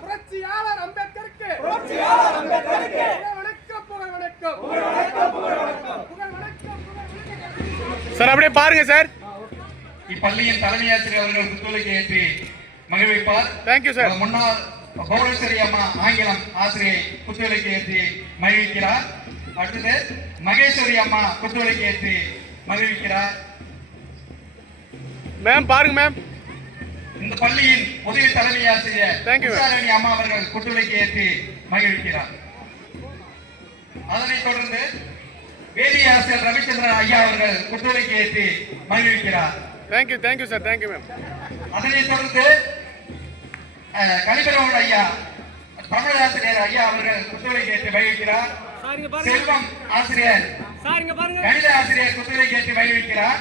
புரட்சியாளர் அம்பேத்கருக்கு சார். அப்படியே பாருங்க சார். இப்பள்ளியின் தலைமை ஆசிரியர் அவர்கள் புத்தொழிலை ஏற்றி மகிழ்விப்பார். Thank you sir. முன்னாள் பௌரேஸ்வரி அம்மா ஆங்கிலம் ஆசிரியை புத்தொழிலை ஏற்றி மகிழ்விக்கிறார். அடுத்தது மகேஸ்வரி அம்மா புத்தொழிலை ஏற்றி மகிழ்விக்கிறார். மேம் பாருங்க மேம். இந்த பள்ளியின் உதவி தலைமை ஆசிரியர் அம்மா அவர்கள் புத்தொழிலை ஏற்றி மகிழ்விக்கிறார். அதனைத் தொடர்ந்து வேதிய ஆசிரியர் ரவிச்சந்திரன் ஐயா அவர்கள் புத்தொழிலை ஏற்றி மகிழ்விக்கிறார். Thank you sir. Thank you ma'am. அதனைத் தொடர்ந்து கலிபரவன் ஐயா தமிழ் ஆசிரியர் ஐயா அவர்கள் புத்தொழிலை ஏற்றி மகிழ்விக்கிறார். செல்வம் ஆசிரியர் கணித ஆசிரியர் புத்தொழிலை ஏற்றி மகிழ்விக்கிறார்.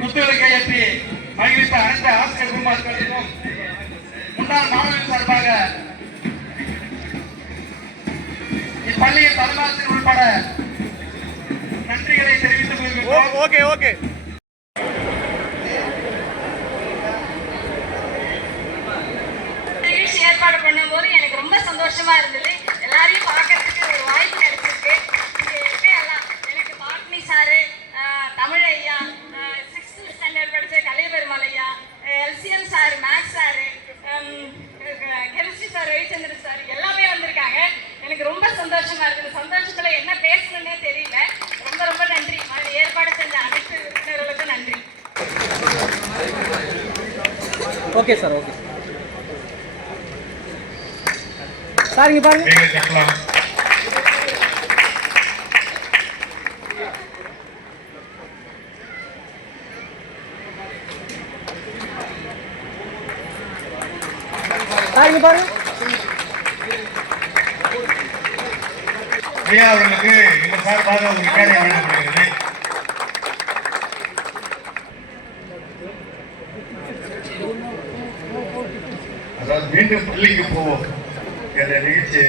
புத்தொழிலை ஏற்றி மகிழ்வித்த அனைத்து ஆசிரியர் குழுமார்களுக்கும் முன்னாள் மாணவர்கள் சார்பாக இப்பள்ளியின் தலைமாசிரியர் உட்பட நன்றிகளை தெரிவித்துக் கொள்கிறோம். ஓகே. நிகழ்ச்சி ஏற்பாடு பண்ணும்போது எனக்கு ரொம்ப சந்தோஷமா இருந்தது. எல்லாரையும் பார்க்கறதுக்கு ஒரு வாய்ப்பு கிடைச்சிருக்கு. எல்லாம் எனக்கு பாட்னி சாரு, தமிழ் ஐயா, 6th ஸ்டாண்டர்ட் படிச்ச கலைபெருமாள் ஐயா, LCM sir, maths sir, chemistry sir, Ravichandran sir எல்லாமே வந்திருக்காங்க. எனக்கு ரொம்ப சந்தோஷமா இருக்கு. சந்தோஷத்துல என்ன பேசணுன்னே தெரியல. ரொம்ப நன்றி. ஏற்பாடு செஞ்ச அனைத்து உறுப்பினர்களுக்கும் நன்றி. Okay sir. சார் இங்க பாருங்க. சார் பாருங்க. ஐயா அவர்களுக்கு இந்த சார்பாக ஒரு கேடயம் வழங்கப்படுகிறது. அதாவது மீண்டும் பள்ளிக்கு போவோம் என்ற நிகழ்ச்சி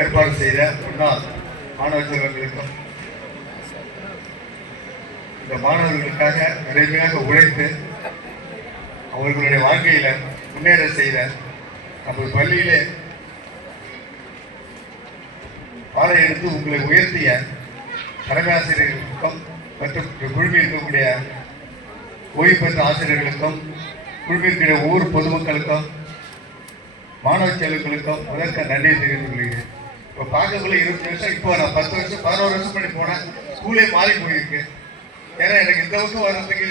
ஏற்பாடு செய்த முன்னாள் மாணவ செல்வங்களுக்கும் இந்த மாணவர்களுக்காக நிறைமையாக உழைத்து அவர்களுடைய வாழ்க்கையில முன்னேற செய்த நமது பள்ளியிலே பாறை எடுத்து உங்களை உயர்த்திய தலைமை ஆசிரியர்களுக்கும் மற்றும் குழுவில் இருக்கக்கூடிய ஓய்வு பெற்ற ஆசிரியர்களுக்கும் குழுவிற்குரிய ஒவ்வொரு பொதுமக்களுக்கும் மாணவ செல்வங்களுக்கும் முதற்க நன்றியை தெரிவித்துக் கொள்கிறேன். இப்போ பார்க்கக்குள்ள 20 வருஷம், இப்போ நான் 10 வருஷம் 11 வருஷம் பண்ணி போனேன். ஸ்கூலே மாறி போயிருக்கு. ஏன்னா எனக்கு இந்த வருஷம் வர்றதுக்கு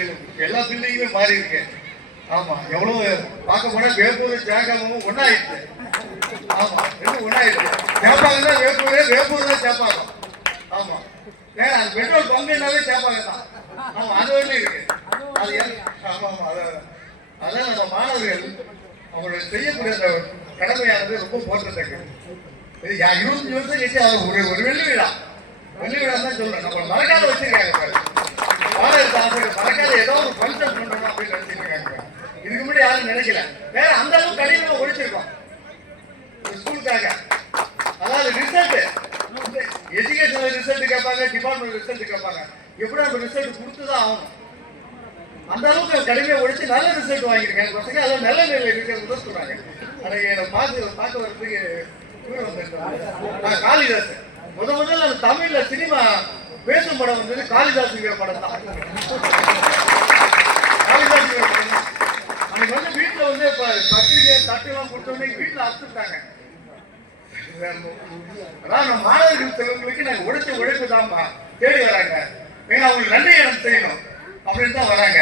எல்லா பில்டிங்குமே மாறி இருக்கு. ஆமா, எவ்வளவு பார்க்க போனா வேப்பூர் சேகாமும் ஒன்னாயிடுச்சு. ஆமா, ரெண்டும் ஒன்னாயிடுச்சு. சேப்பாங்க தான் வேப்பூர் தான் சேப்பாங்க. ஆமா, ஏன்னா அது பெட்ரோல் பங்குனாவே சேப்பாங்க தான். ஆமா, அது ஒண்ணு இருக்கு. அது ஆமா அதான் நம்ம மாணவர்கள் அவங்களுடைய செய்யக்கூடிய அந்த கடமையானது ரொம்ப போற்றத்தக்கது. 25 வருஷம் கழிச்சு அவர் ஒரு வெள்ளி விழா தான் சொல்றேன். நம்ம மறக்காத வச்சிருக்காங்க. மாணவர்கள் ஆசிரியர் மறக்காத ஏதோ ஒரு ஃபங்க்ஷன் பண்ணணும் அப்படின்னு நினைச்சிட்டு இருக்காங்க. இதுக்கு முன்னாடி யாரும் நினைக்கல. வேற அந்த அளவுக்கு கடினமா ஒழிச்சிருக்கோம் ஸ்கூலுக்காக. அதாவது ரிசல்ட், எஜுகேஷனல் ரிசல்ட் கேட்பாங்க, டிபார்ட்மெண்ட் ரிசல்ட் கேட்பாங்க. எப்படி நம்ம ரிசல்ட் கொடுத்துதான் ஆகணும். அந்த அளவுக்கு கடுமையாக ஒழிச்சு நல்ல ரிசல்ட் வாங்கியிருக்கேன். பசங்க அதெல்லாம் நல்ல நிலையில் இருக்கிறது சொல்றாங்க. அன்றைக்கு என்னை பார்க்க வர்றதுக்கு இவர் வந்திருக்காங்க, காளிதாஸ். முதல்ல அந்த தமிழ்ல சினிமா பேசும் படம் வந்தது காளிதாசுங்கிற படம் தான். காளிதாசுங்கிற படம் தான். அன்னைக்கு வந்து வீட்டில் வந்து பத்திரிகை தட்டுலாம் கொடுத்தோடனே வீட்டில் அறுத்துட்டாங்க. அதான் நம்ம மாணவர்கள் செல்வங்களுக்கு நாங்கள் உழைச்ச உழைப்பு தான்ப்பா தேடி வராங்க. ஏன்னா அவங்களுக்கு நன்றி எனக்கு செய்யணும் அப்படின்னு தான் வராங்க.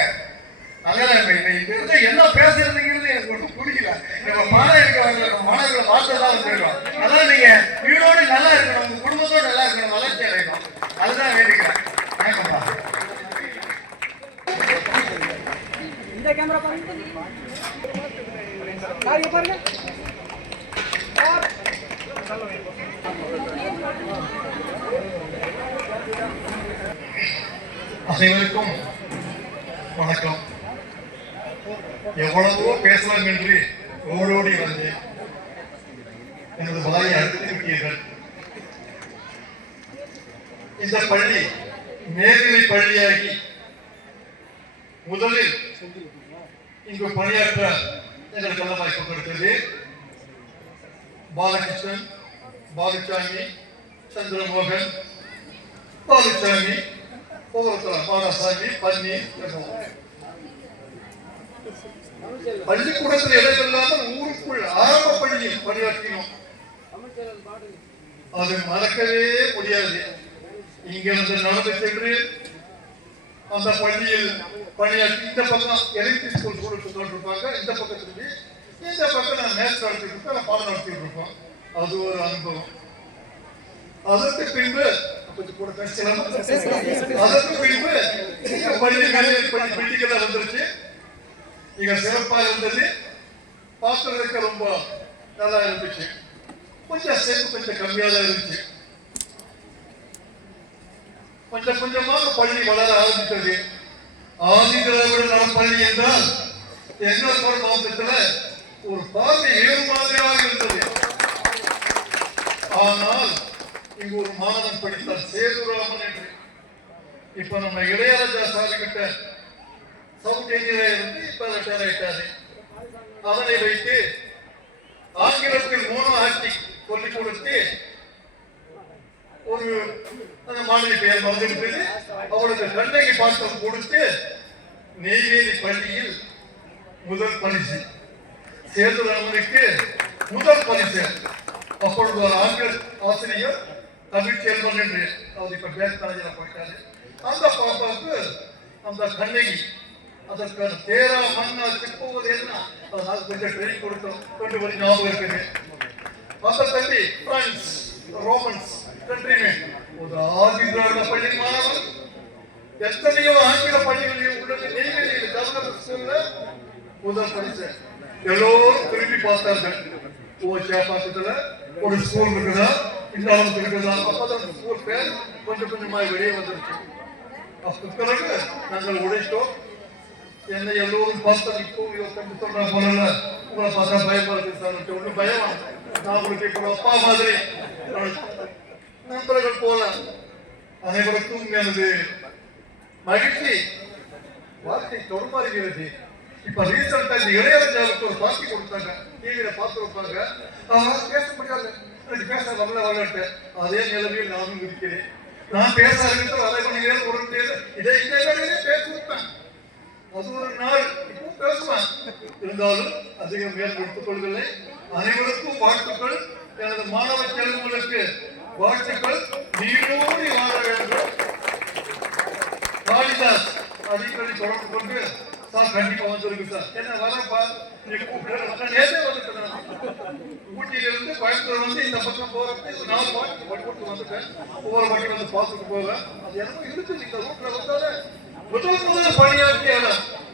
அதனால என்ன பேசுறதுங்கிறது எனக்கு ஒன்றும் புரியல. நம்ம மாணவர்களுக்கு வரல, நம்ம மாணவர்களை பார்த்து தான் வந்துருக்கோம். அதான் நீங்க வீடோடு நல்லா இருக்கணும், உங்க குடும்பத்தோடு நல்லா இருக்கணும், வளர்ச்சி அடையணும். அதுதான் அனைவருக்கும் வணக்கம். எவ்வளவோ பேசலாம் என்று ஓடோடி வந்தேன். எனது வாயை அறுத்து விட்டீர்கள். இந்த பள்ளி மேல்நிலை பள்ளியாகி முதலில் இங்கு பணியாற்ற எங்களுக்கெல்லாம் வாய்ப்பு கொடுத்தது பாலகிருஷ்ணன், பாலுசாமி, சந்திரமோகன், பாலுசாமி, மாராசாமி, பன்னி. பள்ளிக்கூடத்தில் இடையில்லாமல் ஊருக்குள் ஆரம்ப பள்ளியில் பணியாற்றினோம். அது மறக்கவே முடியாது. இங்கிருந்து நடந்து சென்று அந்த பள்ளியில் பணியாற்றி இந்த பக்கம் எலிமெண்டரி ஸ்கூல் இருப்பாங்க, இந்த பக்கத்துக்கு இந்த பக்கம் நான் மேத்ஸ் நடத்திட்டு இருப்பேன், நான் பாடம் நடத்திட்டு இருப்போம். அது ஒரு அனுபவம். அதற்கு பின்பு கூட பேசலாம். அதற்கு பின்பு பள்ளி பில்டிங்கெல்லாம் வந்துருச்சு. மிக சிறப்பாக இருந்தது. பார்க்கறதுக்கு ரொம்ப நல்லா இருந்துச்சு. கொஞ்சம் சேர்த்து கொஞ்சம் கம்மியாக தான் இருந்துச்சு. கொஞ்சம் கொஞ்சமாக பள்ளி வளர ஆரம்பித்தது. ஆதி திராவிட நலம் பள்ளி என்றால் எங்கள் மாவட்டத்தில் ஒரு பார்வை ஏறு மாதிரியாக இருந்தது. ஆனால் இங்கு ஒரு மாணவன் படித்தார், சேதுராமன் என்று. இப்ப நம்ம இளையராஜா சாமி கிட்ட சவுத் இந்தியா இருந்து இப்ப ரிட்டையர் ஆயிட்டாரு. அதனை வைத்து ஆங்கிலத்தில் மோனோ ஆக்டிங் சொல்லிக் கொடுத்து ஒரு அந்த மாநில பெயர் மறந்துவிட்டது. அவளுக்கு கண்ணகி பாத்திரம் கொடுத்து நெய்வேலி பள்ளியில் முதல் பரிசு, சேதுராமனுக்கு முதல் பரிசு. அப்பொழுது ஒரு ஆங்கில ஆசிரியர் தமிழ் செல்வன் என்று அவர் இப்ப பேஸ்தாஜில் போயிட்டாரு. அந்த பாப்பாவுக்கு அந்த கண்ணகி அதற்கான தேரா மண்ணா சிப்போவது என்ன, அதனால கொஞ்சம் ட்ரெயினிங் கொடுத்தோம். கொண்டு வரி ஞாபகம் இருக்குது. அந்த தம்பி பிரான்ஸ் ரோமன்ஸ் கண்ட்ரிமேன் ஒரு ஆதி திராவிட பள்ளி மாணவன். எத்தனையோ ஆங்கில பள்ளிகளில் உள்ளது. நெய்வேலியில் கவர்னர் ஸ்கூல்ல முதல் பரிசு. எல்லோரும் திரும்பி பார்த்தார்கள். சேப்பாக்கத்துல ஒரு ஸ்கூல் இருக்குதா, இந்த அளவுக்கு இருக்குதா. அப்பதான் ஸ்கூல் பேர் கொஞ்சம் கொஞ்சமாக வெளியே வந்துருச்சு. பிறகு நாங்கள் உழைத்தோம். என்னை எல்லோரும் பார்த்தா இப்போ கண்டு சொல்ற போல உங்களை பார்த்தா பயமா இருக்கு சார். ஒன்றும் பயமா, நான் உங்களுக்கு இப்போ அப்பா மாதிரி நண்பர்கள் போல. அனைவருக்கும் எனது மகிழ்ச்சி வார்த்தை தொடர்பாகிறது. இப்ப ரீசெண்டா இந்த இளையராஜாவுக்கு ஒரு பாட்டி கொடுத்தாங்க. டிவியில பார்த்துருப்பாங்க. பேச முடியாது, எனக்கு பேச வரலாற்று. அதே நிலைமையில் நானும் இருக்கிறேன். நான் பேச ஆரம்பித்து அரை மணி நேரம் ஒரு நேரம் இதை இந்த வேலையிலே பேச விட்டேன். அது ஒரு நாள் இப்போ பேசுவேன். இருந்தாலும் அதிகம் மேல் எடுத்துக் கொள்வதில்லை. அனைவருக்கும் வாழ்த்துக்கள். எனது மாணவ செல்வங்களுக்கு வாழ்த்துக்கள். நீடோடி வாழ வேண்டும். காளிதாஸ் அடிக்கடி தொடர்பு கொண்டு சார் கண்டிப்பா வந்திருக்கு சார், என்ன வரப்பா நேரே வந்துட்டேன். ஊட்டியிலிருந்து கோயம்புத்தூர் வந்து இந்த பக்கம் போறப்ப 4 வாட்டி போட்டு வந்துட்டேன். ஒவ்வொரு வாட்டி வந்து பார்த்துட்டு போவேன். அது என்னமோ இருக்கு. இந்த ரூட்ல வந்தாலே முதல் பணியாற்றிய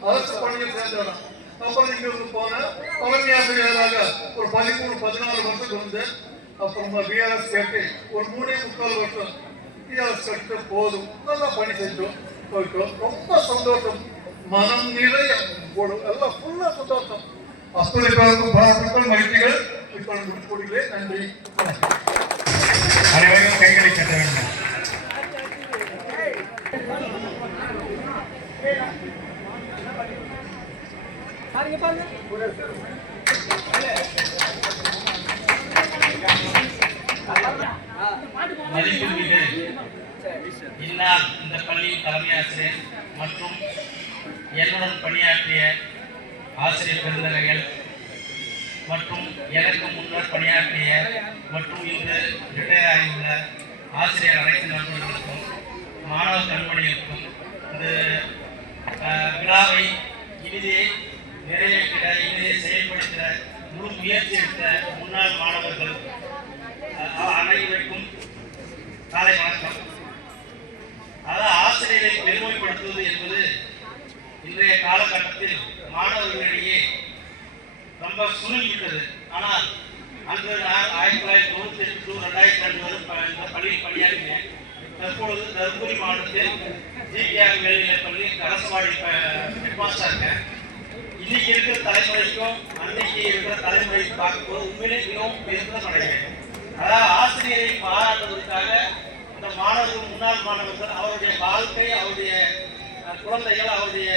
அரசு பணியில் சேர்ந்த அப்புறம் இங்க இருந்து போனேன். தலைமை ஆசிரியராக ஒரு 13-14 வருஷம் இருந்தேன். அப்புறமா பிஆர்எஸ் கேட்டு ஒரு 3.25 வருஷம் பிஆர்எஸ் கட்டு போதும். நல்லா பணி செஞ்சோம், போயிட்டோம். ரொம்ப சந்தோஷம், மனம் நிறைய எல்லாம் ஃபுல்லா சந்தோஷம். அத்தனை பேருக்கும் பாராட்டுக்கள், மகிழ்ச்சிகள். இப்போ முடிச்சுக்கொள்கிறேன். நன்றி. அனைவரும் கைகளை கட்ட வேண்டும். மதிப்புமிகு இந்நாள் இந்த பள்ளியின் தலைமை ஆசிரியர் மற்றும் என்னுடன் பணியாற்றிய ஆசிரியர் பெருந்தகைகள் மற்றும் எனக்கு முன்னர் பணியாற்றிய மற்றும் இன்று ரிட்டையர் ஆகியுள்ள ஆசிரியர் அனைத்து நண்பர்களுக்கும் மாணவ கண்மணிகளுக்கும் இந்த விழாவை இனிதே நிறைவேற்ற இனிதே செயல்படுத்த முழு முயற்சி எடுத்த முன்னாள் மாணவர்கள் அனைவருக்கும் காலை வணக்கம். அதாவது ஆசிரியரை பெருமைப்படுத்துவது என்பது இன்றைய காலகட்டத்தில் மாணவர்களிடையே ரொம்ப சுருங்கிவிட்டது. ஆனால் அன்று நான் 1998 to 2002 வரை இந்த பள்ளியில் பணியாற்றினேன். தற்பொழுது தருமபுரி மாவட்டத்தில் ஜிகேஆர் மேல்நிலைப்பள்ளி கலசவாடி ஹெட்மாஸ்டராக இருக்கேன். இன்னைக்கு இருக்கிற தலைமுறைக்கும் அன்னைக்கு இருக்கிற தலைமுறைக்கு பார்க்கும்போது உண்மையிலே மிகவும் பெருமிதம் அடைகிறேன். அதாவது ஆசிரியரை பாராட்டுவதற்காக அந்த மாணவர்கள், முன்னாள் மாணவர்கள், அவருடைய வாழ்க்கை, அவருடைய குழந்தைகள், அவருடைய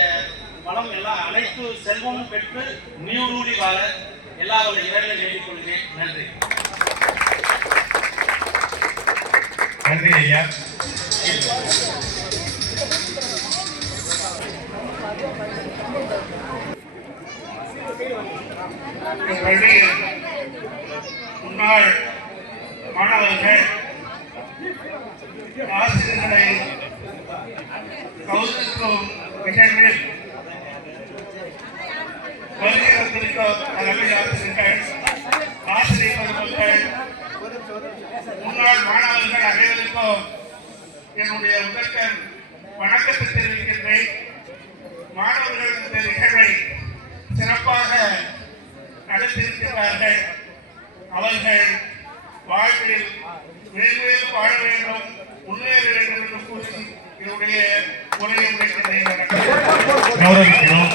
வளம் எல்லாம் அனைத்து செல்வமும் பெற்று நீடூழி வாழ எல்லாருடைய இறைவனை வேண்டிக் கொள்கிறேன். நன்றி. நன்றி ஐயா. பள்ளியில் முன்னாள் மாணவர்கள் ஆசிரியர்களை கௌரவிக்கும் விஷயங்களில் வருகிற குறித்த தலைமை ஆசிரியர்கள், ஆசிரியர் பெருமக்கள், முன்னாள் மாணவர்கள் அனைவருக்கும் என்னுடைய முதற்கண் வணக்கத்தை தெரிவிக்கின்றேன். மாணவர்கள் இந்த நிகழ்வை சிறப்பாக நடத்தியிருக்கிறார்கள். அவர்கள் வாழ்வில் மேலும் வாழ வேண்டும், முன்னேற வேண்டும் என்று கூறி என்னுடைய உரையை கௌரவிக்கிறோம்.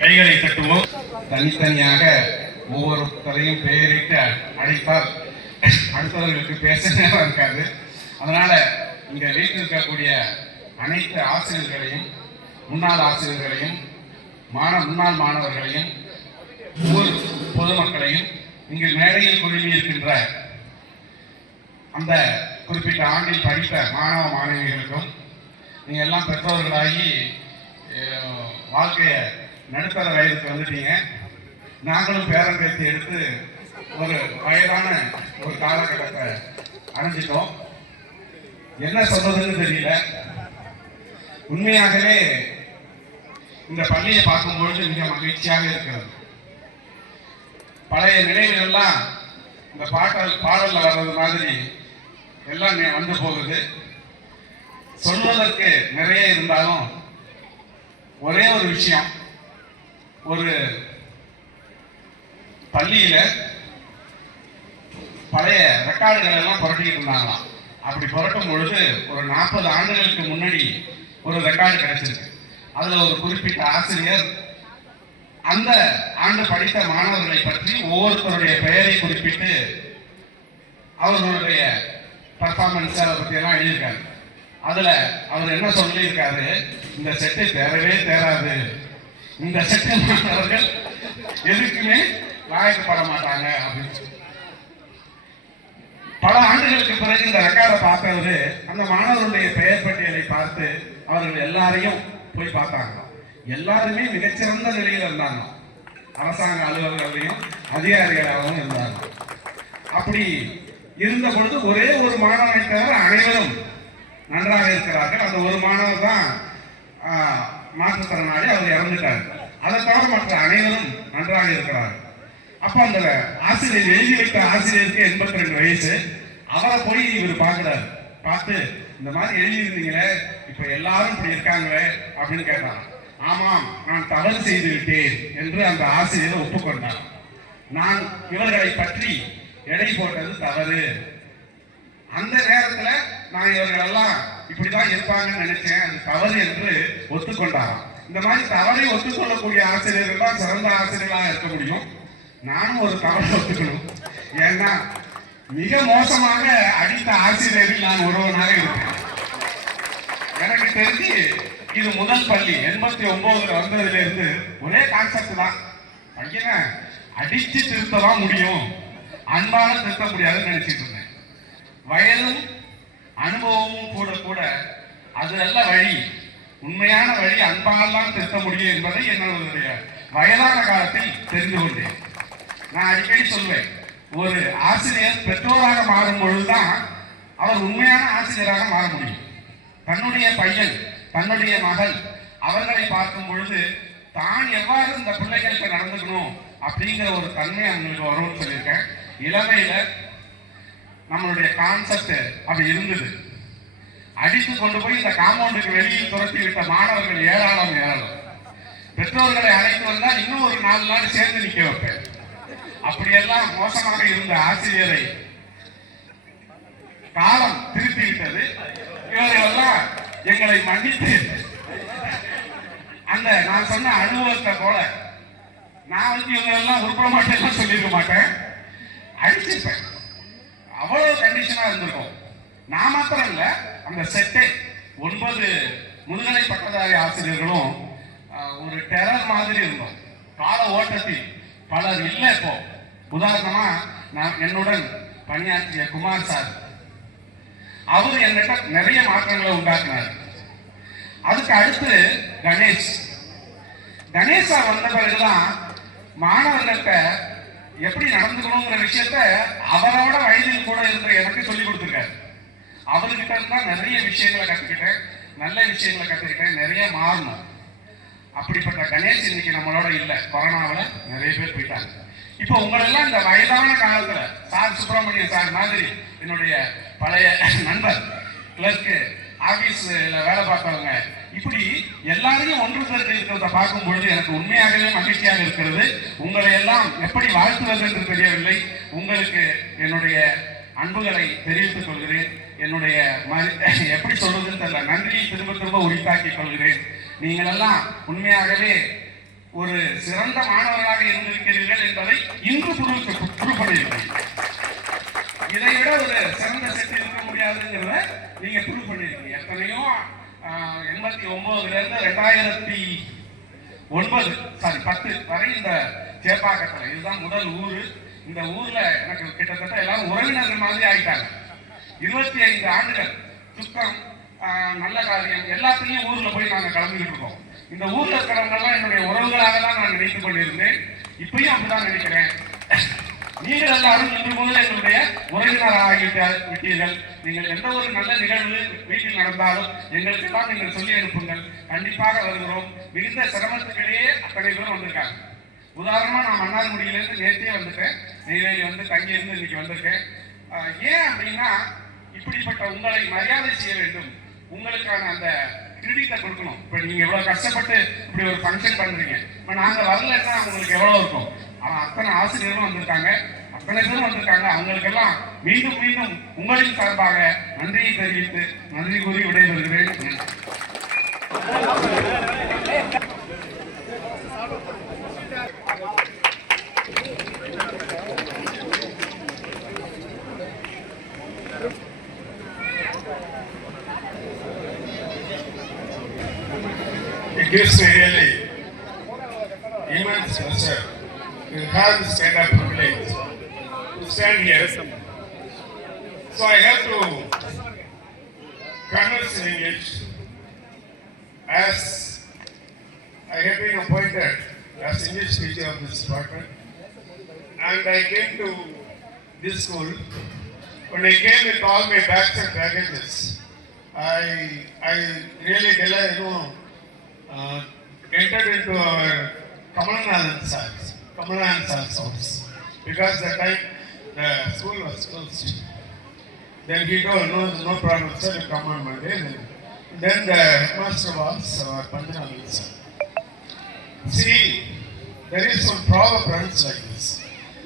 கைகளை தட்டுவோம். தனித்தனியாக ஒவ்வொருத்தரையும் பெயரிட்டு அழைத்தால் அடுத்தவர்களுக்கு பேச நேரம் இருக்காது. அதனால இங்க வீட்டில் இருக்கக்கூடிய அனைத்து ஆசிரியர்களையும், முன்னாள் ஆசிரியர்களையும், முன்னாள் மாணவர்களையும், ஊர் பொதுமக்களையும், இங்கு மேடையில் குழுமி இருக்கின்ற அந்த குறிப்பிட்ட ஆண்டில் படித்த மாணவ மாணவிகளுக்கும், நீங்க எல்லாம் பெற்றோர்களாகி வாழ்க்கைய நடுத்தர வயதுக்கு வந்துட்டீங்க. நாங்களும் பேரம் பேசி எடுத்து ஒரு வயதான ஒரு காலகட்டத்தை அடைஞ்சிட்டோம். என்ன சொல்றதுன்னு தெரியல. உண்மையாகவே இந்த பள்ளியை பார்க்கும்பொழுது மிக மகிழ்ச்சியாக இருக்கிறது. பழைய நினைவுகள் எல்லாம் இந்த பாடல்ல வர்றது மாதிரி எல்லாம் வந்து போகுது. சொல்வதற்கு நிறைய இருந்தாலும் ஒரே ஒரு விஷயம், ஒரு பள்ளியில பழைய ரெக்கார்டுகள் எல்லாம் புரட்டிக்கிட்டு இருந்தாங்களாம். அப்படி புரட்டும் பொழுது ஒரு 40 ஆண்டுகளுக்கு முன்னாடி ஒரு ரெக்கார்டு கிடைச்சிருக்கு. அதுல ஒரு குறிப்பிட்ட ஆசிரியர் அந்த ஆண்டு படித்த மாணவர்களை பற்றி ஒவ்வொருத்தருடைய பெயரை குறிப்பிட்டு அவர்களுடைய பர்ஃபார்மன்ஸ் அதை பத்தி எல்லாம் எழுதியிருக்காரு. அதுல அவர் என்ன சொல்லியிருக்காரு, இந்த செட்டு தேரவே தேராது, இந்த செட்டு மாணவர்கள் எதுக்குமே லாயக்கப்பட மாட்டாங்க அப்படின்னு. பல ஆண்டுகளுக்கு பிறகு இந்த ரெக்கார்டை பார்த்தவரு அந்த மாணவர்களுடைய பெயர் பட்டியலை பார்த்து அவர்கள் எல்லாரையும் போய் பார்த்தாங்க. எல்லாருமே மிகச்சிறந்த நிலையில் இருந்தாங்க. அரசாங்க அலுவலர்களையும் அதிகாரிகளாகவும் இருந்தாங்க. அப்படி இருந்த பொழுது ஒரே ஒரு மாணவனை தவிர அனைவரும் நன்றாக இருக்கிறார்கள். அந்த ஒரு மாணவர் தான் மாற்றுத்திறனாளி, அவர் இறந்துட்டார். அதை தவிர மற்ற அனைவரும் நன்றாக இருக்கிறார்கள். அப்ப அந்த ஆசிரியர் எழுதி வைத்த ஆசிரியருக்கு 82 வயசு. அவரை போய் இவர் பார்க்கிறார். பார்த்து இந்த மாதிரி எழுதியிருந்தீங்களே, இப்ப எல்லாரும் இப்படி இருக்காங்களே அப்படின்னு கேட்டார். ஆமாம், நான் தவறு செய்து விட்டேன் என்று அந்த ஆசிரியர் ஒப்புக்கொண்டார். நான் இவர்களை பற்றி எடை போட்டது தவறு. அந்த நேரத்துல நான் இவர்கள் எல்லாம் இப்படிதான் இருப்பாங்கன்னு நினைச்சேன், அது தவறு என்று ஒத்துக்கொண்டாராம். இந்த மாதிரி தவறை ஒத்துக்கொள்ளக்கூடிய ஆசிரியர்கள் தான் சிறந்த ஆசிரியர்களாக இருக்க முடியும். நானும் ஒரு தவறை ஒத்துக்கணும். ஏன்னா மிக மோசமாக அடித்த ஆசிரியரில் நான் ஒருவனாக இருப்பேன். எனக்கு தெரிஞ்சு இது முதல் பள்ளி 89 வந்ததுல இருந்து ஒரே கான்செப்ட் தான், பையனை அடிச்சு திருத்ததான் முடியும், அன்பால திருத்த முடியாதுன்னு நினைச்சிட்டு இருந்தேன். வயதும் அனுபவமும் கூட கூட அது அல்ல வழி, உண்மையான வழி அன்பால்தான் திருத்த முடியும் என்பதை என்னுடைய வயதான காலத்தில் தெரிந்து கொண்டேன். நான் அடிக்கடி சொல்வேன், ஒரு ஆசிரியர் பெற்றோராக மாறும் பொழுதுதான் அவர் உண்மையான ஆசிரியராக மாற முடியும். தன்னுடைய பையன், தன்னுடைய மகள், அவர்களை பார்க்கும் பொழுது தான் எவ்வாறு இந்த பிள்ளைகளுக்கு நடந்துக்கணும் அப்படிங்கிற ஒரு தன்மை அவங்களுக்கு வரும்னு சொல்லியிருக்கேன். இளமையில நம்மளுடைய கான்செப்ட் அப்படி இருந்தது. அடித்து கொண்டு போய் இந்த காம்பவுண்டுக்கு வெளியில் துரத்தி விட்ட மாணவர்கள் ஏராளம். பெற்றோர்களை அழைத்து வந்தால் இன்னும் ஒரு 4 நாள் சேர்ந்து நிற்க வைப்பேன். அப்படியெல்லாம் மோசமாக இருந்த ஆசிரியரை காலம் திருப்பி விட்டது. இவர்களெல்லாம் எங்களை மன்னித்து அந்த நான் சொன்ன அனுபவத்தை போல நான் இவங்களெல்லாம் உருப்பட மாட்டேன்னு சொல்லியிருக்க மாட்டேன், அடிச்சிருப்பேன். அவ்வளவு கண்டிஷனா இருந்திருக்கும். நான் மாத்திரம் இல்ல, அந்த செட்டே 9 முதுகலை பட்டதாரி ஆசிரியர்களும் ஒரு டெரர் மாதிரி இருந்தோம். கால ஓட்டத்தில் பலர் இல்லை. இப்போ உதாரணமா நான் என்னுடன் பணியாற்றிய குமார் சார், அவர் என்கிட்ட நிறைய மாற்றங்களை உண்டாக்குனார். அதுக்கு அடுத்து கணேஷ் சார் வந்த பிறகுதான் மாணவர்கள்ட்ட எப்படி நடந்துக்கணுங்கிற விஷயத்த அவரோட வயதில் கூட இருக்கிற எனக்கு சொல்லி கொடுத்துருக்காரு. அவர்கிட்ட இருந்தா நிறைய விஷயங்களை கற்றுக்கிட்டேன், நல்ல விஷயங்களை கற்றுக்கிட்டேன், நிறைய மாறணும். அப்படிப்பட்ட கணேஷ் இன்னைக்கு நம்மளோட இல்லை. கொரோனாவில் நிறைய பேர் போயிட்டாங்க. இப்போ உங்களெல்லாம் இந்த வயதான காலத்துல சார் சுப்பிரமணியன் சார் மாதிரி என்னுடைய பழைய நண்பர், கிளர்க்கு, ஆபீஸ்ல வேலை பார்த்தவங்க, இப்படி எல்லாரையும் ஒன்று சேர்த்து இருக்கிறத பார்க்கும் பொழுது எனக்கு உண்மையாகவே மகிழ்ச்சியாக இருக்கிறது. உங்களை எல்லாம் எப்படி வாழ்த்துவது என்று தெரியவில்லை. உங்களுக்கு என்னுடைய அன்புகளை தெரிவித்துக் கொள்கிறேன். என்னுடைய எப்படி சொல்றதுன்னு தெரியல, நன்றியை திரும்ப உரித்தாக்கிக் கொள்கிறேன். நீங்கள் எல்லாம் உண்மையாகவே ஒரு சிறந்த மாணவர்களாக இருந்திருக்கிறீர்கள் என்பதை இன்று ப்ரூவ் பண்ணியிருக்கீங்க. இதை விட ஒரு சிறந்த செட் இருக்க முடியாதுங்கிறத நீங்க ப்ரூவ் பண்ணிருக்கீங்க. எத்தனையோ 89ல இருந்து 2010 வரை இந்த சேப்பாக்கத்தில் இதுதான் முதல் ஊரு. இந்த ஊர்ல எனக்கு கிட்டத்தட்ட எல்லாரும் உறவினர்கள் மாதிரி ஆயிட்டாங்க. 25 ஆண்டுகள் சுத்தம், நல்ல காரியம் எல்லாத்தையும் ஊர்ல போய் நாங்க கலந்துகிட்டு இருக்கோம். இந்த ஊர்ல இருக்கிறவங்க எல்லாம் என்னுடைய உறவுகளாக தான் நான் நினைத்துக் கொண்டிருந்தேன். இப்பயும் அப்படிதான் நினைக்கிறேன். நீங்கள் எல்லாரும் இன்று முதல் எங்களுடைய உறவினராக ஆகிவிட்டீர்கள். நீங்கள் எந்த ஒரு நல்ல நிகழ்வு வீட்டில் நடந்தாலும் எங்களுக்கு தான் நீங்கள் சொல்லி அனுப்புங்கள், கண்டிப்பாக வருகிறோம். மிகுந்த சிரமத்துக்கிடையே அத்தனை பேரும் வந்திருக்காங்க. உதாரணமா நான் மன்னார்குடியிலிருந்து நேற்றே வந்துட்டேன், நெய்வேலி வந்து தங்கி இருந்து இன்னைக்கு வந்திருக்கேன். ஏன் அப்படின்னா இப்படிப்பட்ட உங்களை மரியாதை செய்ய வேண்டும், உங்களுக்கான அந்த கிரெடிட்டை கொடுக்கணும். இப்ப நீங்க எவ்வளவு கஷ்டப்பட்டு இப்படி ஒரு ஃபங்க்ஷன் பண்றீங்க, இப்ப நாங்க வரலன்னா உங்களுக்கு எவ்வளவு இருக்கும். ஆனா அத்தனை ஆசிரியர்களும் வந்திருக்காங்க, அத்தனை பேரும் வந்திருக்காங்க. அவங்களுக்கெல்லாம் மீண்டும் மீண்டும் உங்களின் சார்பாக நன்றியை தெரிவித்து நன்றி கூறி விடைபெறுகிறேன். It gives me really immense pleasure to have this kind of privilege to stand here. So I have to converse in English, as I have been appointed as English teacher of this department, and I came to this school. When I came with all my bags and baggages, I really entered into our Kamalanathan sir's house, because that time the school was closed. Then he told, no problem sir, you come on Monday. Then the headmaster was Panjanavi sir. See, there is some proverb runs like this: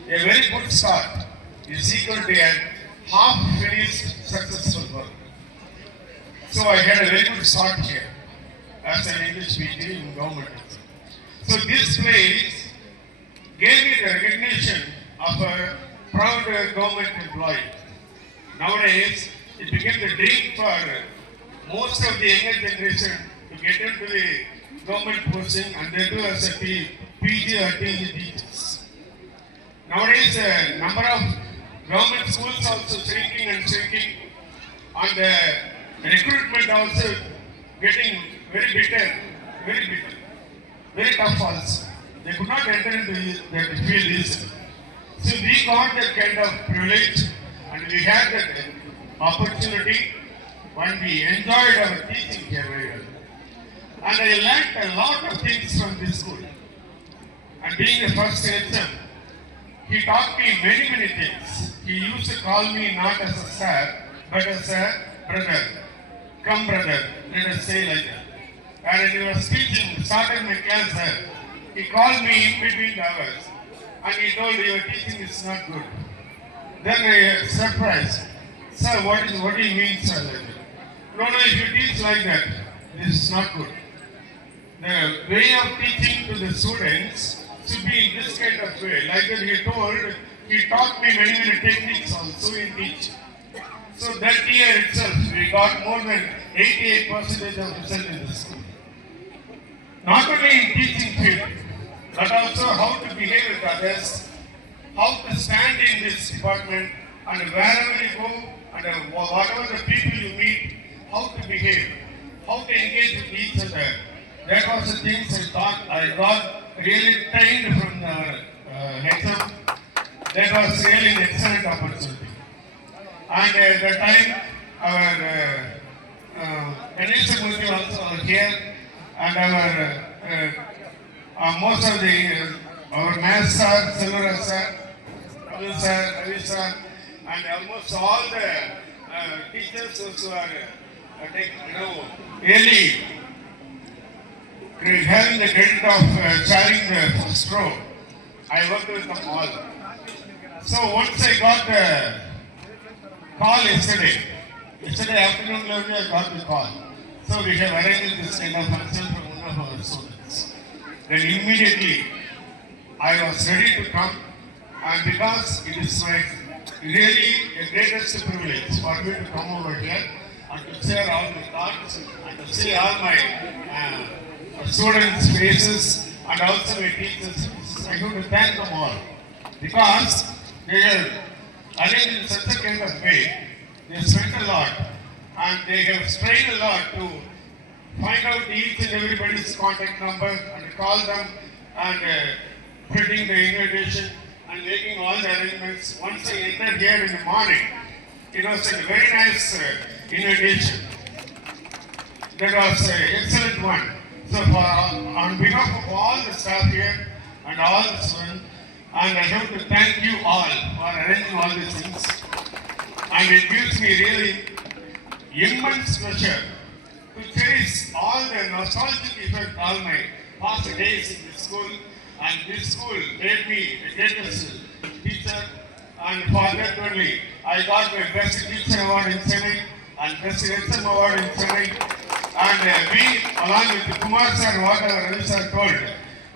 a very good start is equal to a half-finished successful work. So I had a very good start here as an English teacher in government. So this place gave me the recognition of a proud government employee. Nowadays, it became the dream for most of the younger generation to get into the government posting, and they do as a PG or TG teachers. Nowadays, the number of government schools also shrinking, and the recruitment also getting very bitter, very tough also. They could not enter into that field easily. So we got that kind of privilege, and we had that opportunity when we enjoyed our teaching here very well. And I learned a lot of things from this school. And being the first HM, he taught me many things. He used to call me not as a sir, but as a brother. come brother, let us say like that. And he was teaching, started my class there. He called me in between the hours and he told me, your teaching is not good. Then I surprised. Sir, what do you mean, sir? Like that? No, if you teach like that, this is not good. The way of teaching to the students should be in this kind of way. Like that he taught me many techniques also in teaching. So that year itself, we got more than 88% of result in the school. Not only in teaching field, but also how to behave with others, how to stand in this department, and wherever you go, and whatever the people you meet, how to behave, how to engage with each other. That was the things I got really trained from the HM. That was really an excellent opportunity. And at the time, our Ganesha Murthy also was here, and most of our maths sir, Silvara sir, Abdul sir, Ravi sir, and almost all the teachers who are really having the credit of sharing the first row. I worked with them all. So once I got the call yesterday afternoon, I got the call. So we have arranged this kind of function for one of our students. Then immediately I was ready to come, and because it is my really a greatest privilege for me to come over here and to share all my thoughts and to see all my students' faces and also my teachers. I have to thank them all because they have arranged in such a kind of way. They spent a lot and they have strained a lot to find out each and everybody's contact number and call them and printing the invitation and making all the arrangements. Once I entered here in the morning, it was a very nice invitation. That was an excellent one. So on behalf of all the staff here and all the students, and I have to thank you all for arranging all these things. And it gives me really immense pleasure to cherish all the nostalgic effect all my past days in this school. And this school made me the greatest teacher, and for that only I got my best teacher award in Chennai and best HM award in Chennai. And we, along with Kumar sir, whatever Ravi sir told,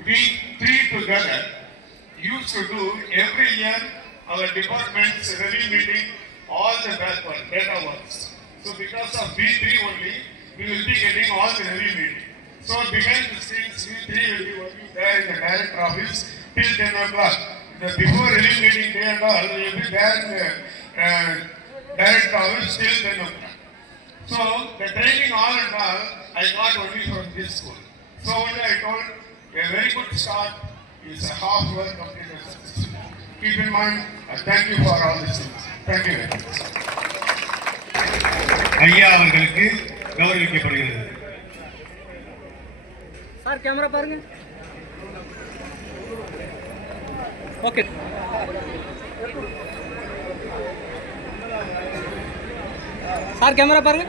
we three together used to do every year our department's review meeting, all the data works. So because of we three only, we will be getting all the review meeting. So behind the scenes, we three will be working there in the director office till 10 o'clock. Before review meeting day and all, we will be there in the director office till 10 o'clock. So the training all and all, I got only from this school. So only I told, a very good start is a half work completed successfully. Keep in mind, thank you for all these things. Thank you very much. ஐயா அவர்களுக்கு கௌரவிக்கப்படுகிறது. Sir camera பாருங்க. Okay. Sir camera பாருங்க.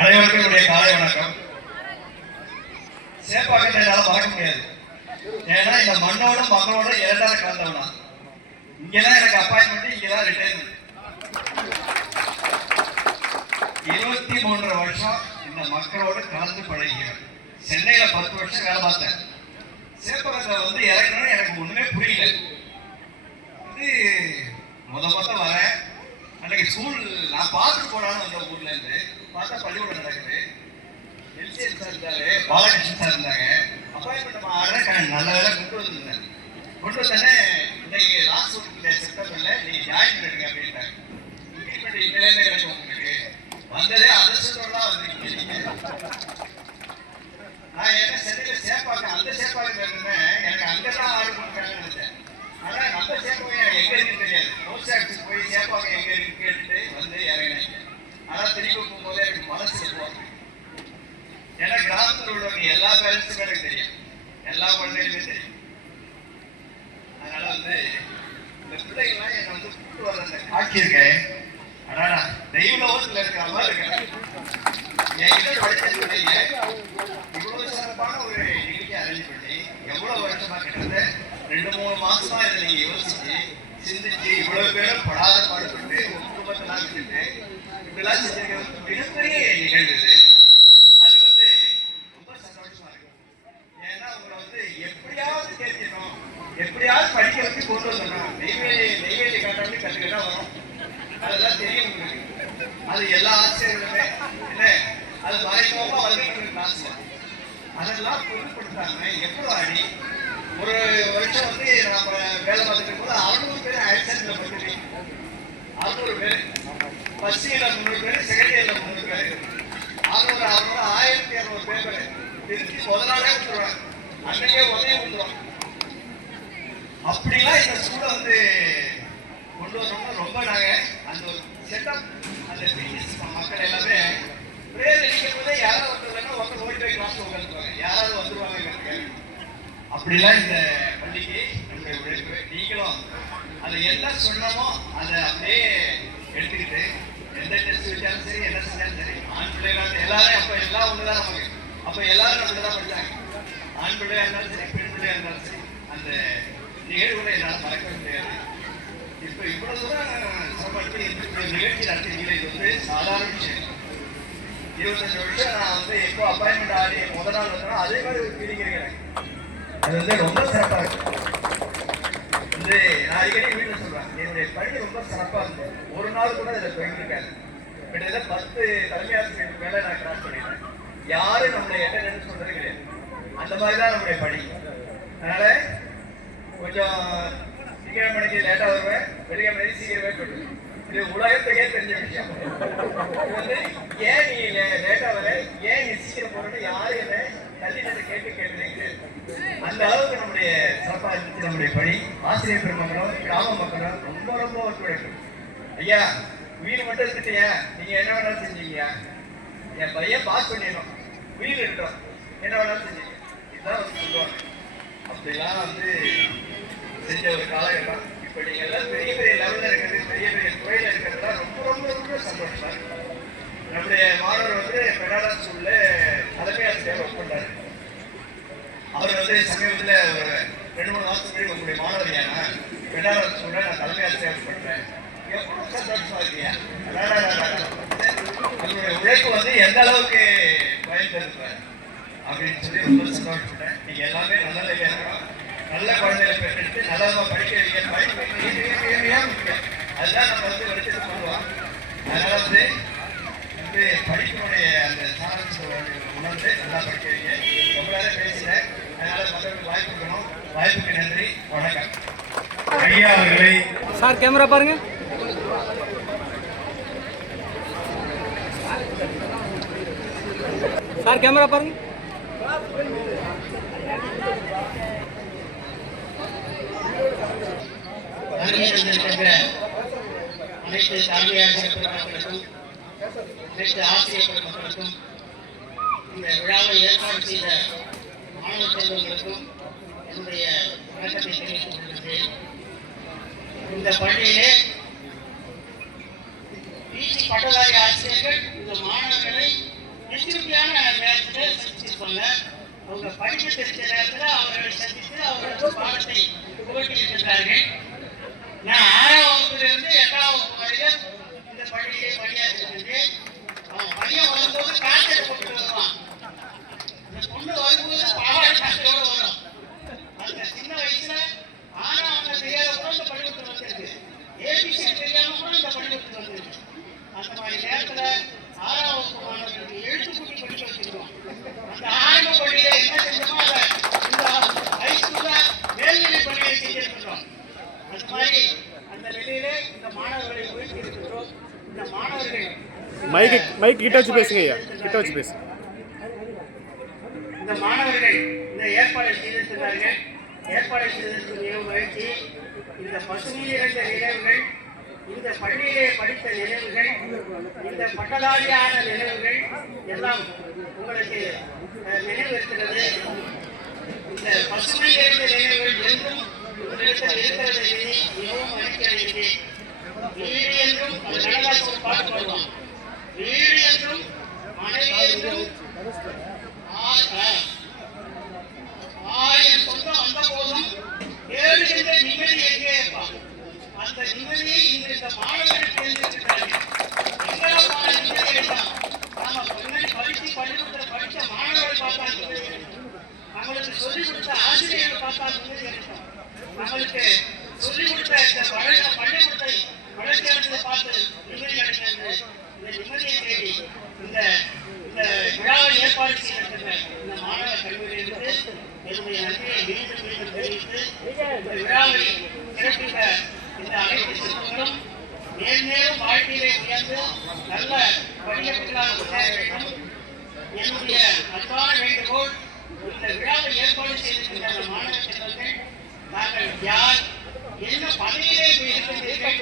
அனைவருக்கும் என்னுடைய காலை வணக்கம். சேப்பாக்கத்தை என்னால் மறக்க முடியாது. ஏன்னா இந்த மண்ணோட மக்களோட இரண்டாவது கலந்தவனா. இங்கதான் எனக்கு அப்பாயின்மெண்ட், இங்கதான் ரிட்டையர்மெண்ட். 23 வருஷம் இந்த மக்களோடு கலந்து பழகிறேன். சென்னையில 10 வருஷம் வேலை பார்த்தேன். சேப்பாக்கத்தை இறக்கணும்னு எனக்கு ஒண்ணுமே புரியல. இது மொத்த வரேன். அன்னைக்கு ஸ்கூல் நான் பார்த்துட்டு போனாலும் அந்த ஊர்ல இருந்து பார்த்தா பள்ளிக்கூடம் நடக்குது. எல்சிஎல் சார் இருந்தாரு, பாலகிருஷ்ணன் சார் இருந்தாங்க. அப்பாயின்மெண்ட் ஆர்டர் நல்ல வேலை கொண்டு வந்திருந்தேன். கொண்டு வந்தோடனே இன்னைக்கு லாஸ்ட் வீக் செப்டம்பர்ல நீங்க ஜாயின் பண்ணிடுங்க அப்படின்ட்டாங்க. இன்கிரிமெண்ட் இன்னிலேருந்து கிடைக்கும் உங்களுக்கு. வந்ததே அதிர்ஷ்டத்தோட தான் வந்திருக்கீங்க. நான் என்ன சென்னையில சேப்பாக்க அந்த சேப்பாக்க இருந்தேன். எனக்கு அங்கதான் ஆர்டர் கொடுக்குறாங்கன்னு நினைச்சேன். ஆனா நம்ம சேப்பாக்க எங்க இருக்குன்னு தெரியாது. போஸ்ட் ஆஃபீஸ் போய் சேப்பாக்க எங்க இருக்கு கேட்டுட்டு இறங்கினாங்க. ஆனா திரும்பி போகும்போது எனக்கு மனசு போகுது. ஏன்னா கிராமத்தில் உள்ளவங்க எல்லா பேரண்ட்ஸுக்கும் எனக்கு தெரியும், எல்லா குழந்தைகளுமே தெரியும். பிள்ளைங்களாம் என்னை வந்து கூப்பிட்டு வர்றத ஆக்கியிருக்கேன். ஆனால் தெய்வ லோகத்தில் இருக்கிற மாதிரி இருக்கேன். என்கிட்ட படித்த பிள்ளைங்க இவ்வளவு சிறப்பான ஒரு நிகழ்ச்சி அரேஞ்ச் பண்ணி எவ்வளவு வருஷமா கிட்டத்தட்ட 2-3 மாசமா இதை நீங்க யோசிச்சு சிந்திச்சு இவ்வளவு பேரும் படாத பாடுபட்டு குடும்பத்தெல்லாம் விட்டுட்டு இப்படிலாம் செஞ்சிருக்கிறது மிகப்பெரிய நிகழ்வு இது. அது வந்து ரொம்ப சந்தோஷமா இருக்கு. ஏன்னா உங்களை வந்து எப்படியாவது கேட்கணும், எப்படியாவது படிக்க வச்சு கொண்டு வந்துடணும். நெய்வேலி காட்டாமல் கற்றுக்கிட்டா வரும். அதெல்லாம் தெரியும் உங்களுக்கு. அது எல்லா ஆசிரியர்களுமே என்ன அது மறைமுகமா வந்து கிளாஸ்ல அதெல்லாம் பொருட்படுத்தாங்க. எப்படி ஆடி ஒரு வருஷம் வந்து நாம வேலை பார்த்துட்டு போது 600 பேர் ஆக்சிடென்ட்ல பட்டு 600 பேர் ஃபர்ஸ்ட் இயர்ல 300 பேர், செகண்ட் இயர்ல 300 பேர், 1200 பேப்பர் திருச்சி முதல் நாளே விட்டுருவாங்க. அன்னைக்கே உதவி விட்டுருவாங்க. அப்படிலாம் இந்த ஸ்கூலை வந்து கொண்டு வரணும்னு ரொம்ப நாங்க அந்த ஒரு செட்டப் அந்த பிடிஎஸ் மக்கள் எல்லாமே பிரேயர் நிற்கும் போதே யாராவது வந்துருவாங்க, ஒருத்தர் ஓடி போய் கிளாஸ் உட்காந்துருவாங்க, யாராவது வந்துருவாங்க. அப்படிலாம் இந்த பள்ளிக்கு நம்முடைய உழைப்பு. நீங்களும் அதை என்ன சொன்னமோ அதை அப்படியே எடுத்துக்கிட்டு எந்த டெஸ்ட் வச்சாலும் சரி, என்ன செஞ்சாலும் சரி, ஆண் பிள்ளைகள் எல்லாரும் அப்போ எல்லாம் ஒண்ணுதான் நமக்கு. அப்போ எல்லாரும் அப்படிதான் படிச்சாங்க. ஆண் பிள்ளையா இருந்தாலும் சரி, பெண் பிள்ளையா இருந்தாலும் சரி, அந்த நிகழ்வுகளை என்னால் மறக்க முடியாது. இப்போ இவ்வளவு தூரம் சிரமப்பட்டு இந்த நிகழ்ச்சி நடத்தினீங்களே, இது வந்து சாதாரண விஷயம். 25 வருஷம் நான் வந்து எப்போ அப்பாயின்மெண்ட் ஆகி முதல் நாள் வந்தோம் அதே மாதிரி ஒரு ஃபீலிங் இருக்கிறேன். அது வந்து ரொம்ப சிறப்பாக இருக்கு. வந்து நான் அடிக்கடி வீட்டில் சொல்றேன், என்னுடைய பள்ளி ரொம்ப சிறப்பாக இருந்தது. ஒரு நாள் கூட இதில் போயிருக்காரு. கிட்டத்தட்ட 10 தலைமை ஆசிரியருக்கு மேலே நான் கிராஸ் பண்ணிட்டேன். யாரும் நம்மளை என்ன சொல்றது கிடையாது. அந்த மாதிரி தான் நம்முடைய பள்ளி. அதனால கொஞ்சம் சீக்கிரம் மணிக்கு லேட்டாக வருவேன், வெளியே மணி சீக்கிரமே போயிடுவேன். இது உலகத்துக்கே தெரிஞ்ச விஷயம். இது வந்து ஏன் நீ லேட்டாக வர, ஏன் நீ சீக்கிரம் போறேன்னு யாரும் என்ன தள்ளினத்தை கேட்டு அந்த அளவுக்கு நம்முடைய சிறப்பாக இருந்துச்சு நம்முடைய பணி. ஆசிரியர் பெருமக்களும் கிராம மக்களும் ரொம்ப ரொம்ப ஒத்துழைப்பு. ஐயா உயிர் மட்டும் இருந்துட்டியா, நீங்க என்ன வேணாலும் செஞ்சீங்க, என் பையன் பாஸ் பண்ணிடணும், உயிர் இருக்கட்டும், என்ன வேணாலும் செஞ்சீங்க, இதுதான் வந்து சொல்லுவாங்க. அப்படிலாம் வந்து செஞ்ச ஒரு காலகட்டம். இப்போ நீங்க எல்லாம் பெரிய பெரிய லெவலில் இருக்கிறது, பெரிய பெரிய துறையில் இருக்கிறதுலாம் ரொம்ப ரொம்ப ரொம்ப சந்தோஷமா இருக்கு. நம்முடைய மாணவர் வந்து பெனாடா ஸ்கூல்ல தலைமை ஆசிரியர் ஒர்க் பண்றாரு. அவர் வந்து சமீபத்தில் ஒரு 2-3 மாதத்துக்கு உங்களுடைய மாணவர் ஏன்னா பெனாடா ஸ்கூல்ல நான் தலைமை ஆசிரியர் ஒர்க் பண்றேன். எவ்வளவு சந்தோஷமா இருக்கியா, நம்மளுடைய உழைப்பு வந்து எந்த அளவுக்கு பயன் தருது அப்படின்னு சொல்லி ரொம்ப சந்தோஷப்பட்டேன். நீங்க எல்லாமே நல்ல நிலையா இருக்கணும், நல்ல குழந்தைகளை பெற்றெடுத்து நல்லா படிக்க வைக்க. படிப்பு அதுதான் நம்ம வந்து வெளிச்சத்தை பண்ணுவோம். அதனால வந்து படிப்பினுடைய அந்த சாராம்சத்தை உணர்ந்து நல்லா படிக்க வைக்க. ரொம்ப நேரம் பேசினேன், அதனால மக்களுக்கு வாய்ப்பு இருக்கணும். வாய்ப்புக்கு நன்றி, வணக்கம். ஐயா அவர்களை சார் கேமரா பாருங்க. சார் கேமரா பாருங்க. அனைத்து தலைமையாசிரியர் பெருமக்களுக்கும், அனைத்து ஆசிரியர் பெருமக்களுக்கும், இந்த விழாவை ஏற்பாடு செய்த மாணவ செல்வங்களுக்கும் என்னுடைய வணக்கத்தை தெரிவித்துக் கொள்கிறேன். இந்த பள்ளியிலே பிஜி பட்டதாரி ஆசிரியர்கள் இந்த மாணவர்களை திருப்தியான நேரத்தில் சந்திச்சிருப்பாங்க. அவங்க படிப்பு தெரிஞ்ச நேரத்தில் அவர்களை சந்தித்து அவர்களுக்கு பாடத்தை புகட்டியிருக்கிறார்கள். நான் 6ஆம் வகுப்பிலிருந்து 8ஆம் வகுப்பு வரையில் இந்த பள்ளியிலே பணியாற்றிருக்கிறேன். அவன் பையன் வரும்போது காய்ச்சல் போட்டு வருவான், அந்த பொண்ணு வரும்போது பாவாடை காய்ச்சலோடு வரும். அந்த சின்ன வயசுல ஆனா தெரியாத கூட இந்த பள்ளிக்கூடத்தில் வந்திருக்கு, ஏபிசி தெரியாம கூட இந்த பள்ளிக்கூடத்தில் வந்திருக்கு. அந்த மாதிரி நேரத்தில் 6ஆம் வகுப்பு மாணவர்களுக்கு எழுத்துக்கூட்டி படிக்க வச்சிருக்கோம். அந்த ஆரம்ப பள்ளியில என்ன செஞ்சோமோ அதை இந்த ஹைஸ்கூல்ல மேல்நிலை பள்ளியை செஞ்சிருக்கிறோம். அது மாதிரி அந்த நிலையில இந்த மாணவர்களை உயர்த்தி இருக்கிறோம். இந்த மாணவர்கள் மைக் கிட்ட வச்சு பேசுங்க ஐயா, கிட்ட வச்சு பேசு. இந்த மாணவர்கள் இந்த ஏற்பாடு செய்திருக்கிறார்கள். ஏற்பாடு செய்திருக்கிற முயற்சி இந்த பசுமை நிறைந்த நினைவுகள், இந்த பள்ளியிலே படித்த நினைவுகள், இந்த பட்டதாரியான நினைவுகள் எல்லாம் உங்களுக்கு நினைவு இருக்கிறது. இந்த பசுமை நிறைந்த நினைவுகள் என்றும் உங்களிடத்தில் இருக்கிறது மிகவும் மகிழ்ச்சியாக இருக்கு. வீடு என்றும் கண்ணதாசன் ஒரு பாட்டு பாடுவான். வீடு என்றும் மனைவி என்றும் ஆயிரம் சொந்தம் வந்த போதும் தேடுகின்ற நிம்மதி எங்கே இருப்பான். அந்த நிம்மதியை இன்று இந்த மாணவர்கள் தேர்ந்தெடுக்கிறார்கள். எங்களப்பான நிம்மதி வேண்டாம். நாம படித்து பள்ளிக்கூடத்தில் படித்த மாணவர்கள் பார்த்தா நிம்மதி கிடைக்கும். நம்மளுக்கு சொல்லிக் கொடுத்த ஆசிரியர்கள் பார்த்தா நிம்மதி கிடைக்கும். நம்மளுக்கு சொல்லிக் கொடுத்த இந்த பள்ளிக்கூடத்தை வளர்ச்சியடைந்ததை பார்த்து நிம்மதி கிடைக்கிறது. இந்த நிம்மதியை தேடி இந்த விழாவை ஏற்பாடு செய்திருக்கின்ற இந்த மாணவ கல்லூரியிலிருந்து என்னுடைய நன்றியை மீண்டும் மீண்டும் தெரிவித்து இந்த விழாவை சிறப்பித்த இந்த அனைத்து சிறப்புகளும் மேன்மேலும் வாழ்க்கையிலே உயர்ந்து நல்ல படிக்கட்டுகளாக முன்னேற வேண்டும். என்னுடைய அன்பான வேண்டுகோள், இந்த விழாவை ஏற்பாடு செய்திருக்கின்ற அந்த மாணவ செல்வங்கள் தாங்கள் யார், என்ன பதவியிலே இருக்கின்றீர்கள்,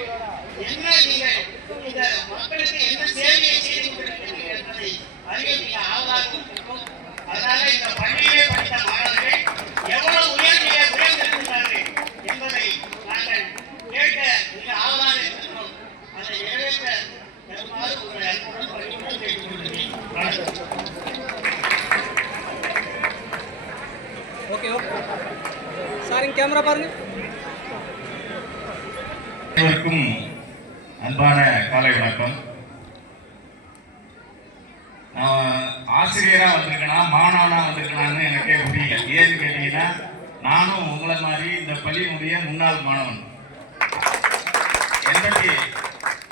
என்ன நீங்கள் இந்த மக்களுக்கு என்ன சேவையை செய்து கொண்டிருக்கிறீர்கள் என்பதை அறிய மிக ஆவலாக இருக்கும். அதனால இந்த பள்ளியிலே படித்த மாணவர்கள் எவ்வளவு உயர்ந்திருக்கிறார்கள் என்பதை நாங்கள் கேட்க மிக ஆவலாக இருக்கிறோம். அதை நிறைவேற்ற பெருமாறு ஒரு அன்புடன் பணியுடன் கேட்டுக்கொள்கிறேன். ஓகே ஓகே சார், இங்கே கேமரா பாருங்க. அனைவருக்கும் அன்பான காலை வணக்கம். நான் ஆசிரியராக வந்திருக்கேனா மாணவனாக வந்திருக்கேனான்னு எனக்கே புரியல. ஏன்னு கேட்டீங்கன்னா, நானும் உங்களை மாதிரி இந்த பள்ளியினுடைய முன்னாள் மாணவன்.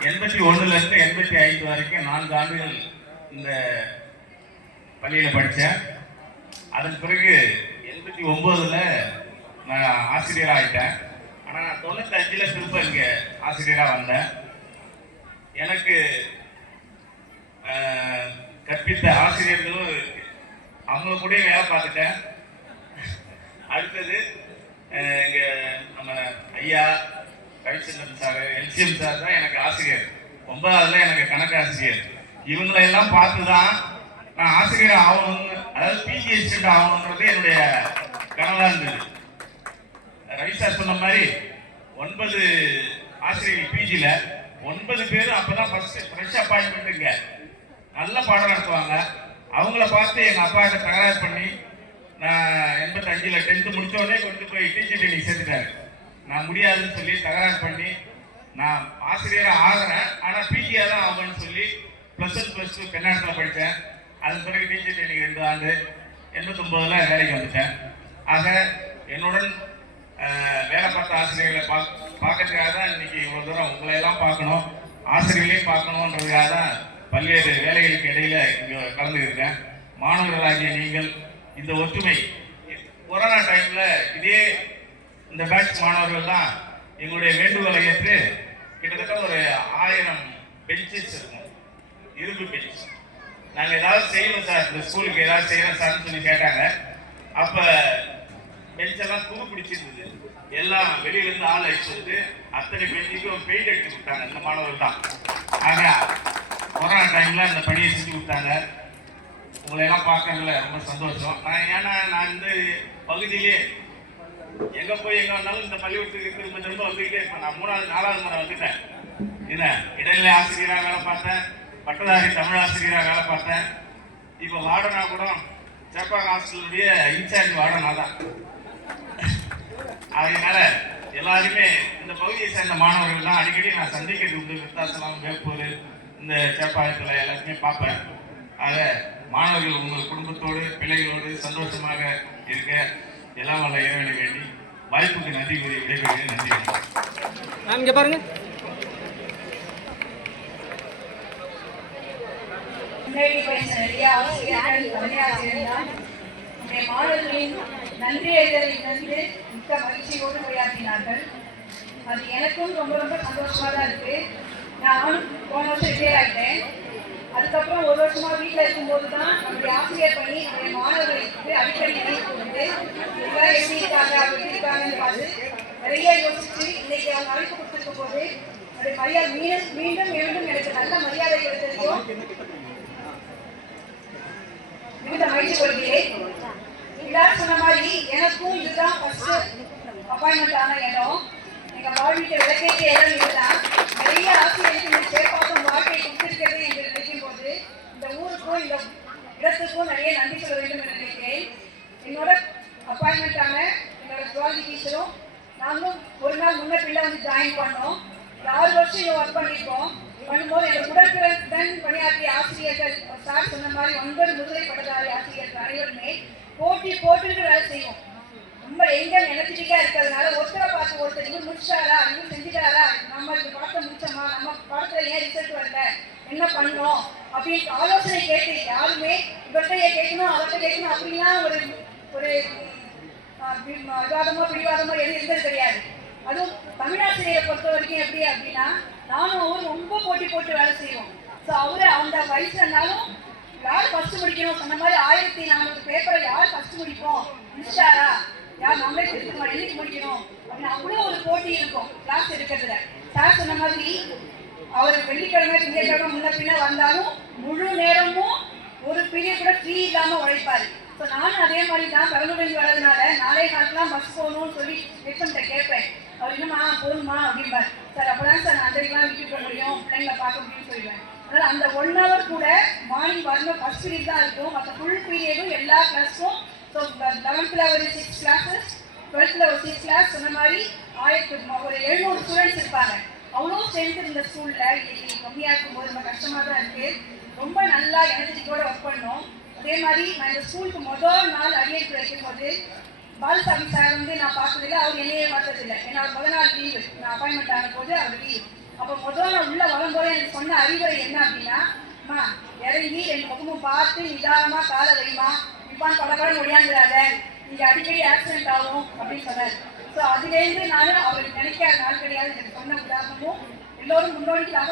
81லேருந்து 85 வரைக்கும் 4 ஆண்டுகள் இந்த பள்ளியில் படித்தேன். அதன் பிறகு 89ல் நான் ஆசிரியராக ஆகிட்டேன். ஆனால் நான் 95ல் திரும்ப இங்கே ஆசிரியராக வந்தேன். எனக்கு கற்பித்த ஆசிரியர்களும் அவங்க கூட வேலை பார்த்துட்டேன். அடுத்தது இங்கே நம்ம ஐயா ரவிச்சந்திரன் சார், எல்சிஎம் சார் தான் எனக்கு ஆசிரியர். 9ஆவதுல எனக்கு கணக்கு ஆசிரியர். இவங்களெல்லாம் பார்த்து தான் நான் ஆசிரியர் ஆகணும்னு, அதாவது பிஜி அசிஸ்டன்ட் ஆகணுன்றது என்னுடைய கனவாக இருந்தது. ரவி சார் சொன்ன மாதிரி 9 ஆசிரியர்கள் பிஜியில் 9 பேரும் அப்போதான் ஃப்ரெஷ் அப்பாயின்மெண்ட்டுங்க. நல்ல பாடம் நடத்துவாங்க. அவங்கள பார்த்து எங்கள் அப்பாட்ட தகராறு பண்ணி நான் 85ல் 10th முடித்தோடனே கொண்டு போய் டீச்சர் ட்ரைனிங் சேர்த்துட்டாரு. நான் முடியாதுன்னு சொல்லி தகராறு பண்ணி நான் ஆசிரியராக ஆகிறேன், ஆனால் பிஜியாக தான் ஆகும்னு சொல்லி +1 +2 பெண்ணாட்டத்தில் படித்தேன். அதன் பிறகு டீச்சர் ட்ரைனிங் 2 ஆண்டு 89ல் வேலைக்கு வந்துட்டேன். ஆக என்னுடன் வேலை பார்த்த ஆசிரியர்களை பார்க்கறதுக்காக தான் இன்னைக்கு இவ்வளோ தூரம் உங்களையெல்லாம் பார்க்கணும், ஆசிரியர்களையும் பார்க்கணுன்றதுக்காக தான் பல்வேறு வேலைகளுக்கு இடையில இங்கே கலந்துருக்கேன். மாணவர்களாகிய நீங்கள் இந்த ஒற்றுமை, கொரோனா டைம்ல இதே இந்த பேட்ச் மாணவர்கள் தான் எங்களுடைய வேண்டுகோளை ஏற்று கிட்டத்தட்ட ஒரு 1000 பெஞ்சஸ் இருக்கும், இரும்பு பெஞ்ச். நாங்கள் ஏதாவது செய்யணும் சார், இந்த ஸ்கூலுக்கு ஏதாவது செய்யணும் சார்னு சொல்லி கேட்டாங்க. அப்போ பெஞ்செல்லாம் துரு பிடிச்சிருந்தது. எல்லாம் வெளியிலேருந்து ஆள் அடிச்சு வந்து அத்தனை பெஞ்சுக்கும் பெயிண்ட் அடிச்சு கொடுத்தாங்க இந்த மாணவர்கள் தான். ஆக கொரோனா டைமில் இந்த பணியை செஞ்சு கொடுத்தாங்க. உங்களையெல்லாம் பார்க்கறதுல ரொம்ப சந்தோஷம். ஏன்னா நான் இந்த பகுதியிலே எங்கே போய் எங்கே வந்தாலும் இந்த பள்ளிக்கூடத்துக்கு திரும்ப வந்துக்கிட்டே இருப்பேன். நான் 3வது 4வது முறை வந்துட்டேன். என்ன இடைநிலை ஆசிரியராக வேலை பார்த்தேன், பட்டதாரி தமிழ் ஆசிரியராக வேலை பார்த்தேன். இப்போ வார்டனா கூட ஜப்பான் ஹாஸ்டலுடைய இன்சார்ஜ் வார்டனா தான். அதனால எல்லாருமே இந்த பகுதியை சேர்ந்த மாணவர்கள் தான் அடிக்கடி நான் சந்திக்கிறது உண்டு. விருத்தாசலம், வேப்பூர், இந்த சேப்பாக்கத்தில் எல்லாத்தையுமே பார்ப்பேன். ஆக மாணவர்கள் உங்கள் குடும்பத்தோடு பிள்ளைகளோடு சந்தோஷமாக இருக்க எல்லாம் வல்ல இறைவனை வேண்டி வாய்ப்புக்கு நன்றி கூறி விடைபெறுகிறேன். நன்றி. மேம் இங்கே பாருங்க. மாணவர்களின் நன்றியறிதலை மிக்க மகிழ்ச்சியோடு உரையாற்றினார்கள். அது எனக்கும் ரொம்ப ரொம்ப சந்தோஷமா தான் இருக்கு. நான் போன வருஷம் ரிட்டையர் ஆகிட்டேன். அதுக்கப்புறம் 1 வருஷமா வீட்டில் இருக்கும்போது தான் நம்முடைய ஆசிரியர் பணி நம்முடைய மாணவர்களுக்கு அடிக்கடி நினைவு கொடுத்து எல்லாரும் எப்படி இருக்காங்க, அப்படி இருக்காங்கன்னு பார்த்து நிறைய யோசிச்சு இன்னைக்கு அவங்க அழைப்பு கொடுத்துருக்கும் போது என்னுடைய மரியாதை மீண்டும் எனக்கு நல்ல மரியாதை கிடைத்ததையும் மிகுந்த மகிழ்ச்சி கொள்கிறேன். எல்லாரும் சொன்ன மாதிரி எனக்கும் இதுதான் ஃபர்ஸ்ட் அப்பாயின்மெண்ட் ஆன இடம். எங்கள் வாழ்விக்க விளக்கேற்ற இடம் இதுதான். நிறைய ஆசிரியர்களுக்கு இந்த சேப்பாக்கம் வாழ்க்கையை கொடுத்திருக்கிறது என்று நினைக்கும் போது இந்த ஊருக்கும் இந்த இடத்துக்கும் நிறைய நன்றி சொல்ல வேண்டும் என்று நினைக்கிறேன். என்னோட அப்பாயின்மெண்ட்டான என்னோட ஜுவாலஜி டீச்சரும் நாங்களும் ஒரு நாள் முன்ன பிள்ளை வந்து ஜாயின் பண்ணோம். 6 வருஷம் இங்கே ஒர்க் பண்ணியிருக்கோம். பண்ணும்போது எங்கள் உடன்பிறன் பணியாற்றிய ஆசிரியர்கள் சார் சொன்ன மாதிரி 9 முதுகலை பட்டதாரி ஆசிரியர்கள் அனைவருமே போட்டி போட்டுட்டு வேலை செய்வோம். ரொம்ப எங்க எனர்ஜெட்டிக்காக இருக்கிறதுனால ஒருத்தரை பார்த்து ஒருத்தர் இவர் முடிச்சாரா, இவர் செஞ்சுட்டாரா, நம்ம இந்த பாடத்தை முடிச்சோமா, நம்ம பாடத்தில் ஏன் ரிசல்ட் வரல, என்ன பண்ணோம் அப்படின்னு ஆலோசனை கேட்டு யாருமே இவர்கிட்ட கேட்கணும் அவர்கிட்ட கேட்கணும் அப்படின்லாம் ஒரு ஒரு விவாதமோ பிடிவாதமோ எதுவும் இருந்தது கிடையாது. அதுவும் தமிழாசிரியரை பொறுத்த வரைக்கும் எப்படி அப்படின்னா நானும் அவரும் ரொம்ப போட்டி போட்டு வேலை செய்வோம். ஸோ அவரு அந்த வயசுலனாலும் யார் ஃபர்ஸ்ட் முடிக்கணும் சொன்ன மாதிரி 1400 பேப்பரை யார் ஃபர்ஸ்ட் முடிப்போம், முடிச்சாரா, யார் நம்மளே தெரிஞ்சுக்கணும், என்னைக்கு முடிக்கணும் அப்படின்னு அவ்வளோ ஒரு போட்டி இருக்கும் கிளாஸ் எடுக்கிறதுல. சார் சொன்ன மாதிரி அவர் வெள்ளிக்கிழமை திங்கட்கிழமை முன்ன பின்ன வந்தாலும் முழு நேரமும் ஒரு பீரியட் கூட ஃப்ரீ இல்லாமல் உழைப்பாரு. ஸோ நானும் அதே மாதிரி தான் பெங்களூர்லேருந்து வரதுனால 4 நாளுக்குலாம் பஸ் போகணும்னு சொல்லி ஹெச்எம்கிட்ட கேட்பேன். அவர் என்னம்மா போகணுமா அப்படிம்பார். சார் அப்போதான் சார் நான் அன்றைக்கெலாம் வீட்டுக்கு போக முடியும், பிள்ளைங்களை பார்க்க முடியும்னு சொல்லிடுவேன். அதனால் அந்த 1 hour கூட மார்னிங் வரணும் ஃபர்ஸ்ட் பீரியட் தான் இருக்கும். மற்ற ஃபுல் பீரியடும் எல்லா கிளாஸும். ஸோ 11th ஒரு 6 classes, 12th ஒரு 6 class சொன்ன மாதிரி ஒரு 700 ஸ்டூடெண்ட்ஸ் இருப்பாங்க. அவ்வளோ ஸ்ட்ரென்த் இருந்த ஸ்கூலில் இன்னைக்கு கம்மியாக இருக்கும்போது ரொம்ப கஷ்டமாக தான் இருக்குது. ரொம்ப நல்லா எனர்ஜெட்டிக்கோட ஒர்க் பண்ணோம். அதே மாதிரி நான் இந்த ஸ்கூலுக்கு முதல் நாள் அடியேற்று வைக்கும்போது பாலசாமி சார் வந்து நான் பார்த்ததில்லை, அவர் என்னையே பார்த்ததில்லை. ஏன்னா அவர் முதல் நாள் லீவு, நான் அப்பாயின்மெண்ட் ஆன போது அவர் லீவு. அப்போ முதல் நாள் உள்ள வரும்போது எனக்கு சொன்ன அறிவுரை என்ன அப்படின்னா, அம்மா இறங்கி 2 பக்கமும் பார்த்து நிதானமாக காலை வைமா, இப்பான் படப்படம் முடியாந்துடாத, இங்கே அடிக்கடி ஆக்சிடென்ட் ஆகும் அப்படின்னு சொன்னார். ஸோ அதுலேருந்து நானும் அவருக்கு நினைக்காத நாள் கிடையாது. எனக்கு சொன்ன உதாரணமும் எல்லோரும் முன்னோடிகளாக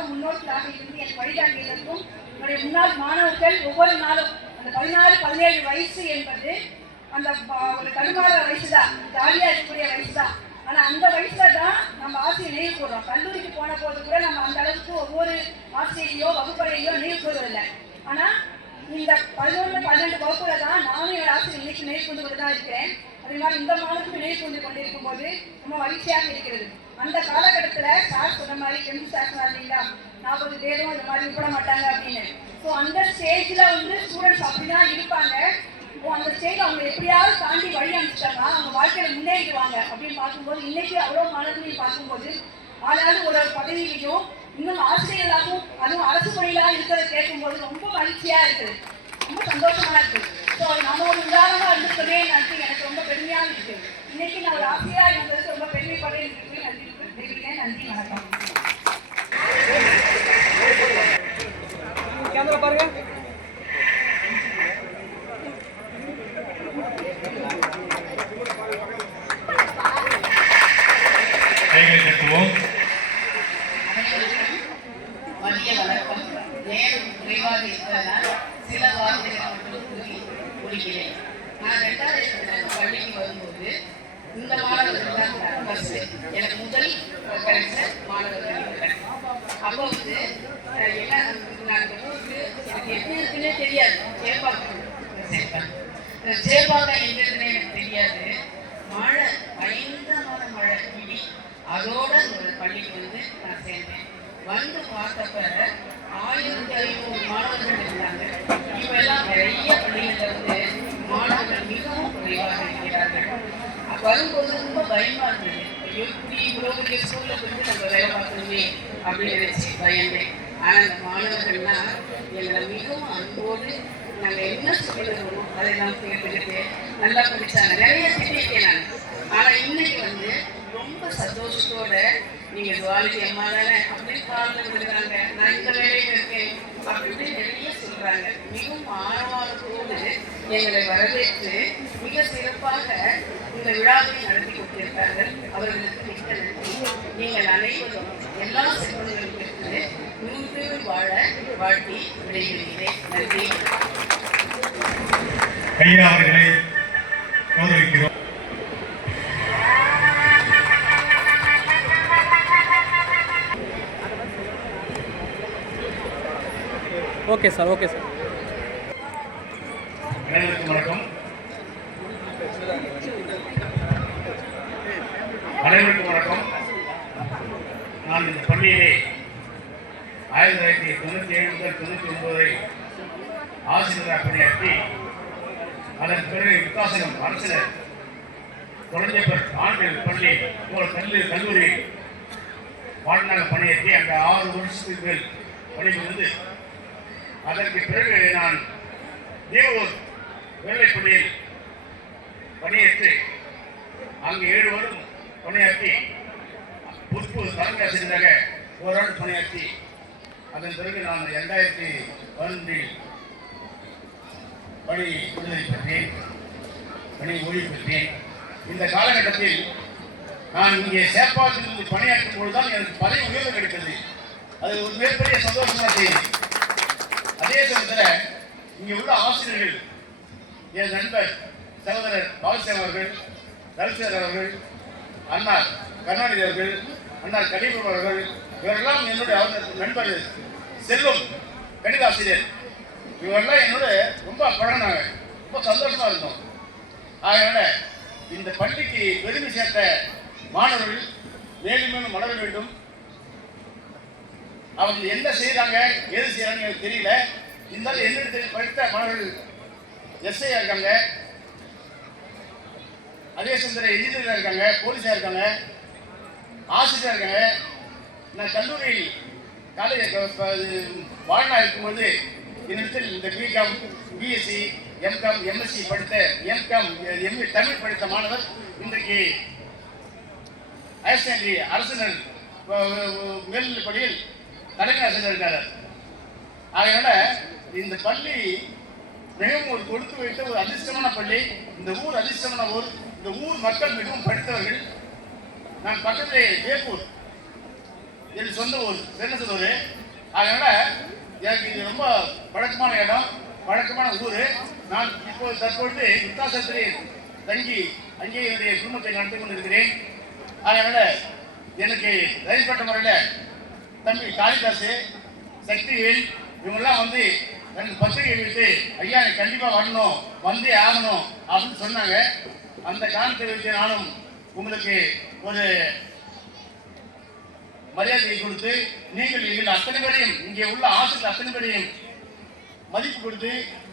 இருந்து எனக்கு வழிகாட்டியதற்கும் என்னுடைய முன்னாள் மாணவர்கள் ஒவ்வொரு நாளும் அந்த 16-17 வயசு என்பது அந்த ஒரு தடுமாற வயசு தான், ஜாலியாக இருக்கக்கூடிய வயசு தான். ஆனால் அந்த வயசுல தான் நம்ம ஆசையை நினைவு கூறுறோம். கல்லூரிக்கு போன போது கூட நம்ம அந்த அளவுக்கு ஒவ்வொரு ஆசிரியரையோ வகுப்பறையோ நினைவு கூறுவதில்லை. ஆனால் இந்த 11-12 வகுப்புல தான் நானும் என்னோட ஆசிரியர் இன்னைக்கு நினைவு கொண்டு கொண்டு தான் இருக்கிறேன். அதே மாதிரி இந்த மாதத்துக்கு நினைவு கொண்டு கொண்டிருக்கும் போது ரொம்ப மகிழ்ச்சியாக இருக்கிறது. அந்த காலகட்டத்தில் சார் சொன்ன மாதிரி கெமிஸ்ட்ரி சார் இல்லைங்களா, 40 பேரும் இந்த மாதிரி விட மாட்டாங்க அப்படின்னு. ஸோ அந்த ஸ்டேஜில் வந்து ஸ்டூடெண்ட்ஸ் அப்படிதான் இருப்பாங்க. அந்த ஸ்டேஜ் அவங்க எப்படியாவது தாண்டி வழி அனுப்பிச்சிட்டாங்கன்னா அவங்க வாழ்க்கையில முன்னேறிடுவாங்க அப்படின்னு பார்க்கும்போது இன்னைக்கு அவ்வளோ மாணவர்களையும் பார்க்கும்போது ஆளாவது ஒரு பதவியிலையும் இன்னும் ஆசிரியர்களாகவும் அதுவும் அரசு பணிகளாக இருக்கிறத கேட்கும்போது ரொம்ப மகிழ்ச்சியா இருக்குது, ரொம்ப சந்தோஷமா இருக்கு. ஸோ நம்ம ஒரு உதாரணமா இருந்துக்கவே எனக்கு ரொம்ப பெருமையா இருக்கு. இன்னைக்கு நான் ஒரு ஆசிரியரா இருந்ததுக்கு ரொம்ப பெருமைப்படேன். நன்றி, வணக்கம். கேமரா பாருங்க. மதிய வணக்கம். நேரம் குறைவாக இருப்பதனால் சில வார்த்தைகள் மட்டும் கூறி முடிக்கிறேன். நான் 2000 பள்ளிக்கு வரும்போது இந்த மாணவர்கள் தான் ஃபர்ஸ்ட் எனக்கு முதல் கிடைச்ச மாணவர்கள். அப்போ வந்து என்ன நான் இந்த ஊருக்கு எனக்கு எப்படி இருக்குன்னே தெரியாது. சேப்பாக்கம் எங்கன்னு எனக்கு தெரியாது. மழை, பயங்கரமான மழை, இடி, அதோட ஒரு பள்ளிக்கு வந்து நான் சேர்ந்தேன். வந்து பார்த்தப்ப 1500 மாணவர்கள் இருந்தாங்க. இப்பெல்லாம் நிறைய பள்ளிகளில் வந்து மாணவர்கள் மிகவும் குறைவாக இருக்கிறார்கள். வரும்போது ரொம்ப பயமா இருந்தது. ஐயோ, இப்படி இவ்வளவு பெரிய ஸ்கூல்ல வந்து நம்ம வேலை பார்க்கணுமே அப்படின்னு நினைச்சு பயந்தேன். ஆனா அந்த மாணவர்கள்லாம் எங்களை மிகவும் அன்போடு நாங்கள் என்ன சொல்லிடுறோமோ அதெல்லாம் கேட்டுக்கிட்டு நல்லா படிச்சாங்க. நிறைய திட்டிருக்கேன் நான். ஆனா இன்னைக்கு வந்து ரொம்ப சந்தோஷத்தோட நீங்க ஜுவாலஜி அம்மா தானே அப்படின்னு காரணம் விடுறாங்க, நான் இந்த வேலையில இருக்கேன் அப்படின்னு நிறைய சொல்றாங்க. மிகவும் ஆர்வத்தோடு எங்களை வரவேற்று மிக சிறப்பாக இந்த விழாவை நடத்தி கொண்டிருக்கிறார்கள். அவர்களுக்கு மிக்க நன்றி. நீங்கள் அனைவரும் எல்லா செல்வங்களும் பெற்று 100 வாழ வாழ்த்தி விடைபெறுகிறேன். நன்றி. ஐயா அவர்களை கௌரவிக்கிறோம். Okay sir, okay sir. அனைவருக்கும் வணக்கம். அனைவருக்கும் வணக்கம். நான் இந்த பள்ளியிலே 1997 முதல் 99 வரை ஆசிரியராக பணியாற்றி அதன் பிறகு விகாசனம் அரசு குழந்தைப்பர் ஆண்கள் பள்ளி கல்லூரி வாழ்நாள் பணியாற்றி அங்கே 6 வருஷத்துக்கு மேல் பணிபுரிந்து அதற்கு பிறகு நான் தேவூர் வேலைப்பள்ளியில் பணியேற்று அங்கு 7 வருடம் பணியாற்றி பொறுப்பு தலைமை ஆசிரியராக ஓராண்டு பணியாற்றி அதன் பிறகு நான் 2011 பணி விடுதலை பெற்றேன், பணி ஓய்வு பெற்றேன். இந்த காலகட்டத்தில் நான் இங்கே சேப்பாத்திலிருந்து பணியாற்றும் பொழுதுதான் எனக்கு பதவி உயர்வு கிடைத்தது. அது ஒரு மிகப்பெரிய சந்தோஷமான செய்தி. அதே சமயத்தில் இங்கே உள்ள ஆசிரியர்கள், என் நண்பர் சகோதரர் பாலசேம் அவர்கள், ரவிசேகர் அவர்கள், அண்ணார் கருணாநிதி அவர்கள், அண்ணார் கலிபுரம் அவர்கள், இவரெல்லாம் என்னுடைய நண்பர் செல்வம் கணிதாசிரியர், இவரெல்லாம் என்னோட ரொம்ப பழகினாங்க. ரொம்ப சந்தோஷமா இருந்தோம். அதனால இந்த பள்ளிக்கு பெருமை சேர்த்த மாணவர்கள் மேலும் மேலும் வளர வேண்டும். அவங்க என்ன செய்யறாங்க, எது செய்யறாங்க எனக்கு தெரியல. இருந்தாலும் என்னிடத்தில் படித்த மாணவர்கள் எஸ்ஐயா இருக்காங்க, அதே சந்திர என்ஜினியராக இருக்காங்க, போலீஸாக இருக்காங்க, ஆசிரியராக இருக்காங்க. நான் கல்லூரியில் காலேஜ் வாழ்நாள் இருக்கும்போது என்னிடத்தில் இந்த பிகாம், பிஎஸ்சி, எம்காம், எம்எஸ்சி படித்த, எம்காம், எம்ஏ தமிழ் படித்த மாணவர் இன்றைக்கு ஹையர் செகண்டரி அரசினர் மேல்நிலைப் பள்ளியில் தலைமை ஆசிரியர் இருக்கார். அதனால இந்த பள்ளி மிகவும் ஒரு கொடுத்து வைத்த ஒரு அதிர்ஷ்டமான பள்ளி. இந்த ஊர் அதிர்ஷ்டமான ஊர். இந்த ஊர் மக்கள் மிகவும் படித்தவர்கள். நான் பக்கத்திலே வேப்பூர், என் சொந்த ஊர் பெருநசூர். அதனால எனக்கு இது ரொம்ப பழக்கமான இடம், பழக்கமான ஊர். நான் இப்போது தற்பொழுது வித்தாசத்திலே தங்கி அங்கே என்னுடைய குடும்பத்தை நடத்தி கொண்டிருக்கிறேன். அதனால எனக்கு தனிப்பட்ட முறையில் தம்பி காளிதாஸ், சக்திவேல் இவங்கெல்லாம் வந்து எனக்கு பத்திரிகை விட்டு ஐயா எனக்கு கண்டிப்பாக வரணும், வந்தே ஆகணும் அப்படின்னு சொன்னாங்க. அந்த காரணத்தை வைத்து நானும் உங்களுக்கு ஒரு மரியாதையை கொடுத்து, நீங்கள் அத்தனை பேரையும், இங்கே உள்ள ஆசிரியர் அத்தனை பேரையும் மதிப்பு கொடுத்து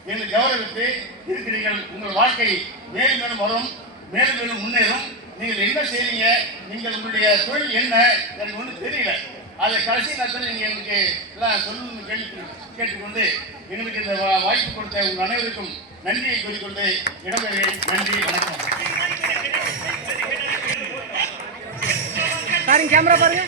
எங்களுக்கு கௌரவித்து இருக்கிறீர்கள். உங்கள் வாழ்க்கை மேலும் மேலும் வரும், மேலும் மேலும் முன்னேறும். நீங்கள் என்ன செய்வீங்க, நீங்கள் உங்களுடைய தொழில் என்ன எனக்கு ஒன்றும் தெரியல. அதை கடைசி நேரத்தில் நீங்கள் எங்களுக்கு எல்லாம் சொல்லணும்னு கேட்டுக்கொண்டு எங்களுக்கு இந்த வாய்ப்பு கொடுத்த உங்கள் அனைவருக்கும் நன்றியை கூறிக்கொண்டு இடம்பெறுகிறேன். நன்றி, வணக்கம். சார் கேமரா பாருங்க.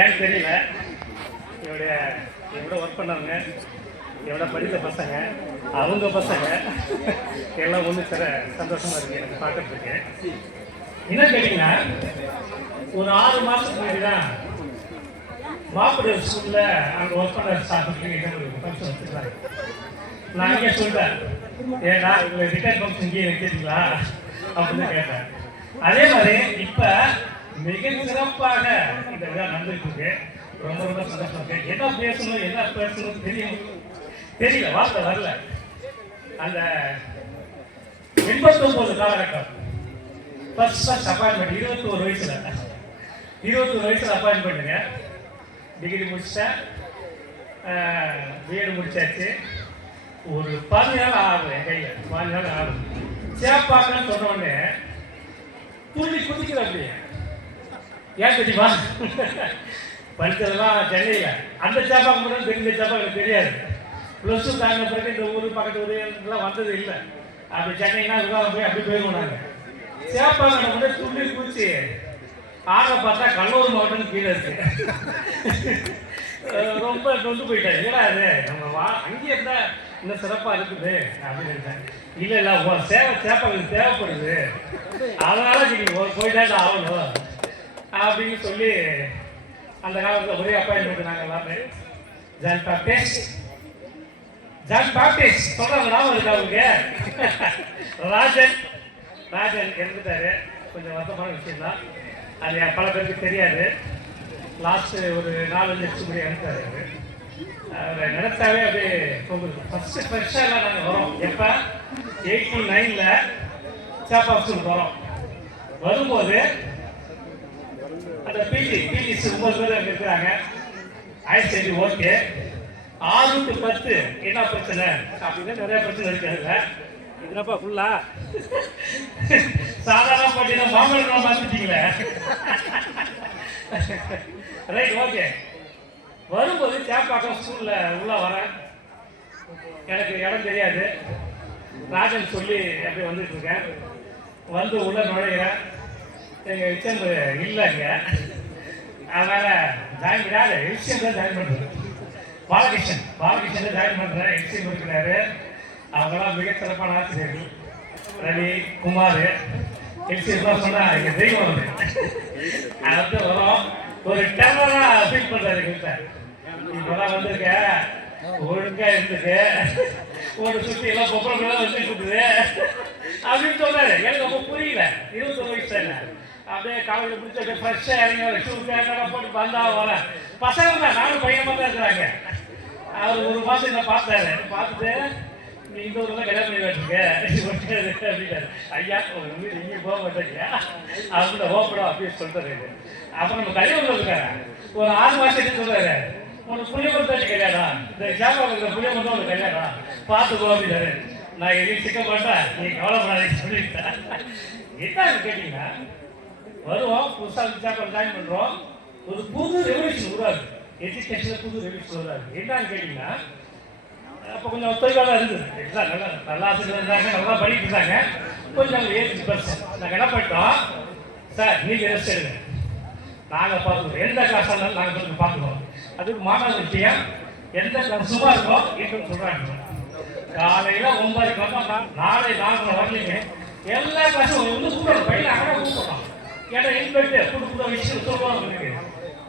ஏன்னு தெரியல, என்னோட ஒர்க் பண்ணவங்க, என்னோட படித்த பசங்க, அவங்க பசங்க எல்லாம் ஒன்று தர சந்தோஷமா இருக்கு எனக்கு பார்க்கறதுக்கு. என்ன கேட்டீங்கன்னா, ஒரு 6 மாதத்துக்கு முன்னாடி தான் மாப்பிள்ளை ஸ்கூல்ல அங்கே ஒர்க் பண்ண ஸ்டாஃபுக்கு ஒரு ஃபங்க்ஷன் வச்சுருக்காங்க. நான் இங்கே சொல்லிட்டேன், ஏன்னா உங்களை ரிட்டையர் ஃபங்க்ஷன் இங்கே வைக்கிறீங்களா அப்படின்னு கேட்டேன். அதே மாதிரி இப்போ மிக சிறப்பாக இந்த விழா நடந்துட்டு இருக்கு. ரொம்ப ரொம்ப சந்தோஷம் இருக்கு. என்ன பேசணும் தெரியல, வார்த்தை வரல. அந்த 89 காலகட்டம் ஃபர்ஸ்ட் அப்பாயின்மெண்ட் 21 வயசுல அப்பாயின்மெண்ட்டுங்க. டிகிரி முடிச்சிட்டேன், பிஎட் முடிச்சாச்சு. ஒரு 15 நாள் ஆகும், என் கையில் 15 நாள் ஆகும். சேப்பாக்கன்னு சொன்ன உடனே துள்ளி குதிக்கிற அப்படியே. ஏன் தெரியுமா, படித்ததெல்லாம் சென்னையில். அந்த சேப்பாக்கு மட்டும் தெரிஞ்ச சேப்பா எனக்கு தெரியாது. +2 தாங்கின பிறகு இந்த ஊர் பக்கத்து ஊரெல்லாம் வந்தது இல்லை. அப்படி சென்னைனா விவாதம் போய் அப்படி போயிருவோம் நாங்கள். சேப்பாங்க கூட துள்ளி குதிச்சு ஆக பார்த்தா கடலூர் மாவட்டம் கீழே இருக்கு. ரொம்ப கொண்டு போயிட்டேன். ஏன்னா அது நம்ம அங்கே இருந்தால் இன்னும் சிறப்பாக இருக்குது அப்படின்னு நினைச்சேன். இல்லை சேப்பாங்களுக்கு தேவைப்படுது, அதனால நீங்கள் போயிட்டா ஆகணும் அப்படின்னு சொல்லி அந்த காலத்தில் ஒரே அப்பாயின்மெண்ட் நாங்கள் எல்லாமே ஜான் பாப்டிஸ்ட் சொல்கிறாங்க. ஞாபகம் இருக்கா அவருக்கு? ராஜன் இறந்துட்டாரு. கொஞ்சம் வருத்தமான விஷயம்தான். அது பல பேருக்கு தெரியாது. லாஸ்ட்டு ஒரு 4-5 வருஷம் முன்னாடி இறந்துட்டாரு. அவரை நினைச்சாவே அப்படியே உங்களுக்கு ஃபஸ்ட்டு ஃப்ரெஷ்ஷாக எல்லாம் நாங்கள் வரோம். எப்போ 89ல் சேப்பா ஸ்கூல் போகிறோம். வரும்போது அந்த பிஜி 9 பேர் அங்கே இருக்கிறாங்க. Higher secondary okay. 6 to 10 என்ன பிரச்சனை அப்படின்னா நிறைய பிரச்சனை இருக்காங்க. இதுனப்பா ஃபுல்லா சாதாரண போட்டினா மாமல்ல மாத்திட்டீங்களே. Right, okay. வரும்போது சேப்பாக்கம் ஸ்கூல்ல உள்ள வரேன். எனக்கு இடம் தெரியாது. ராஜன் சொல்லி அப்படி வந்துட்டு இருக்கேன். வந்து உள்ள நுழைகிறேன். எங்கள் ஹெச்எம் இல்லைங்க. அதனால ஜாயின் பண்ணாது. ஹெச்எம் தான் ஜாயின் பண்ணுறேன். பாலகிருஷ்ணன் தான் ஜாயின் பண்ணுறேன். ஹெச்எம் இருக்கிறாரு. அவங்களாம் மிக சிறப்பான ஆசிரியர்கள். ரவி, குமார், ஹெச்எம் தான் சொன்னால் எங்கள் தெய்வம் வந்து அது வந்து வரும். ஒரு டெரராக ஃபீல் பண்ணுறாரு எங்கள்கிட்ட. இப்போதான் வந்திருக்க, ஒழுங்கா இருந்துக்கு, ஒரு சுற்றி எல்லாம் பொப்பளம் வந்து இருக்குது அப்படின்னு சொன்னாரு. எனக்கு ரொம்ப புரியல. 21 வயசு தானே. அப்படியே காலையில் பிடிச்ச ஃப்ரெஷ்ஷாக இறங்கி ஷூ கேட்டெல்லாம் போட்டு வந்தா வர பசங்க தான். நானும் பையன் தான் இருக்கிறாங்க. அவர் 1 மாதம் என்ன பார்த்தாரு. பார்த்துட்டு நீ இந்த ஊரில் தான் கல்யாணம் பண்ணி வச்சுருக்க அப்படின்னாரு. ஐயா உங்க வீடு எங்கேயும் போக மாட்டேங்க அப்படின்னு ஓப்படும் அப்படின்னு சொல்லிட்டாரு. அப்புறம் நம்ம கல்யாணம் இருக்காரு. ஒரு 6 மாதத்துக்கு சொல்றாரு, உனக்கு புளியமரத்தாச்சு கல்யாணம், இந்த ஜாபாவில் இருக்கிற புளியமரம் தான் உனக்கு கல்யாணம், பார்த்துக்கோ அப்படின்னாரு. நான் எதையும் சிக்க மாட்டேன், நீ கவலைப்படாதீங்க சொல்லிட்டேன். என்னன்னு கேட்டீங்கன்னா, வருவோம் புதுசாக ஜாபாவில் ஜாயின் பண்ணுறோம். ஒரு புது ரெவல்யூஷன் உருவாது. எஜுகேஷனில் புது ரெவல்யூஷன் உருவாது. என்னன்னு கேட்டிங்கன்னா, அப்போ கொஞ்சம் தொய்வாக இருந்தது. எக்ஸாம் நல்லா ஆசிரியர் இருந்தாங்க, நல்லா படிக்கிட்டு இருந்தாங்க. கொஞ்சம் ஏஜ் பர்சன். நாங்கள் என்ன பண்ணிட்டோம், சார் நீங்கள் ரெஸ்ட் எடுங்க, நாங்கள் பார்த்துக்கிறோம். எந்த கிளாஸ் இருந்தாலும் நாங்கள் கொஞ்சம் பார்த்துக்கிறோம். அதுக்கு மாணவர் விஷயம் எந்த கிளாஸ் சும்மா இருக்கோம் இருக்குன்னு சொல்கிறாங்க. காலையில் 9 வந்தோம். நாளை 4 வரலைங்க. எல்லா கிளாஸும் வந்து கூப்பிடணும். பையன் அங்கே கூப்பிடணும். ஏன்னா இன்வெட்டு புது புது விஷயம் சொல்லுவாங்க.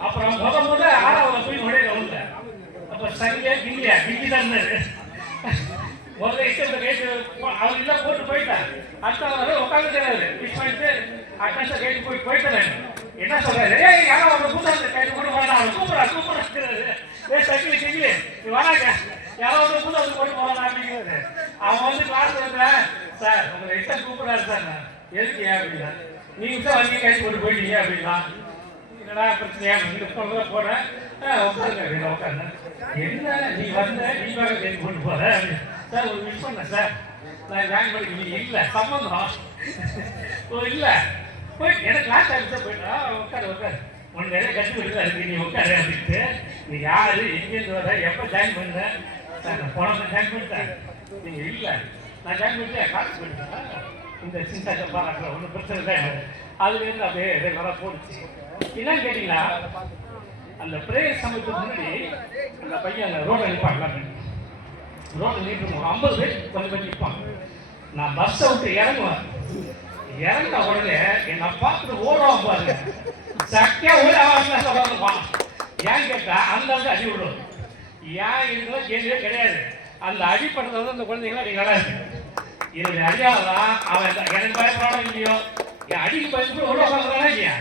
அப்புறம் முத 6வது போய் நுழைய உள்ள. அப்போ சரியா கிண்டி தான் இருந்தாரு. முதல்ல இஷ்டத்தை கேட்டு அவர் இல்லை போட்டு போயிட்டேன். அடுத்த உட்காந்துட்டாரு. மிஸ் பண்ணிட்டு அட்ரஸை கேட்டு போயிட்டாரு. என்ன சொல்றாரு, யாரோ அவங்க புத்தகத்தை கேட்டு போட்டு வரலாம், சூப்பரா சைக்கிள் செஞ்சு நீ வராங்க, யாரோ ஒரு புத்தகத்தை போட்டு போகலாம் அப்படிங்கிறது. அவன் வந்து கிளாஸ் இருக்கிறேன், சார் உங்களை எக்ஸ்ட்ரா கூப்பிடாரு சார், எதுக்கு அப்படின்னா நீங்க தான் வந்து கேட்டு போட்டு போயிட்டீங்க அப்படின்னா, என்னடா பிரச்சனையா போறேன் உட்காருங்க உட்காருங்க. என்ன நீ வந்த நீ வேற கேட்டு போட்டு போற அப்படின்னு. சார் ஒரு மிஸ் பண்ண சார், நான் ஜாயின் பண்ணிக்க நீங்க இல்லை சம்பந்தம் இல்லை போய் எனக்கு கிளாஸ் ஆகிடுச்சா போயிட்டா உட்காரு உனக்கு நிறைய கஷ்டம் இருக்கு, நீ உட்காரு அப்படின்ட்டு. நீ யாரு எங்கேருந்து வர எப்போ ஜாயின் பண்ண சார், நான் போன ஜாயின் பண்ணிட்டேன். நீங்கள் இல்லை நான் ஜாயின் பண்ணிட்டேன், காலேஜ் பண்ணிட்டேன். இந்த சிந்தாச்சை பாராட்டுற ஒன்றும் பிரச்சனை தான். அதுலேருந்து அப்படியே நல்லா போடுச்சு. என்னன்னு கேட்டிங்கன்னா, அந்த பிரேயர் சமயத்துக்கு முன்னாடி அந்த பையன் அந்த ரோட்டை நிற்பாங்க. ரோட்டை நீட்டு 50 பேர் கொஞ்சம் பேர் நிற்பாங்க. நான் பஸ்ஸை விட்டு இறங்குவேன். இறந்த உடனே என்னை பார்த்துட்டு ஓடுவான் பாருங்க. சக்கையா ஓடி அவன் ஏன் கேட்டா அந்த வந்து அடி விடுவோம். ஏன் இதுலாம் கேள்வியே கிடையாது. அந்த அடிப்பட்டது வந்து அந்த குழந்தைங்களா நீங்க நல்லா இருக்கு. இதனுடைய அடியாதான் அவன் எனக்கு பயப்படாம இல்லையோ, என் அடிக்கு பயந்து ஓட உட்காந்துறானா இல்லையா,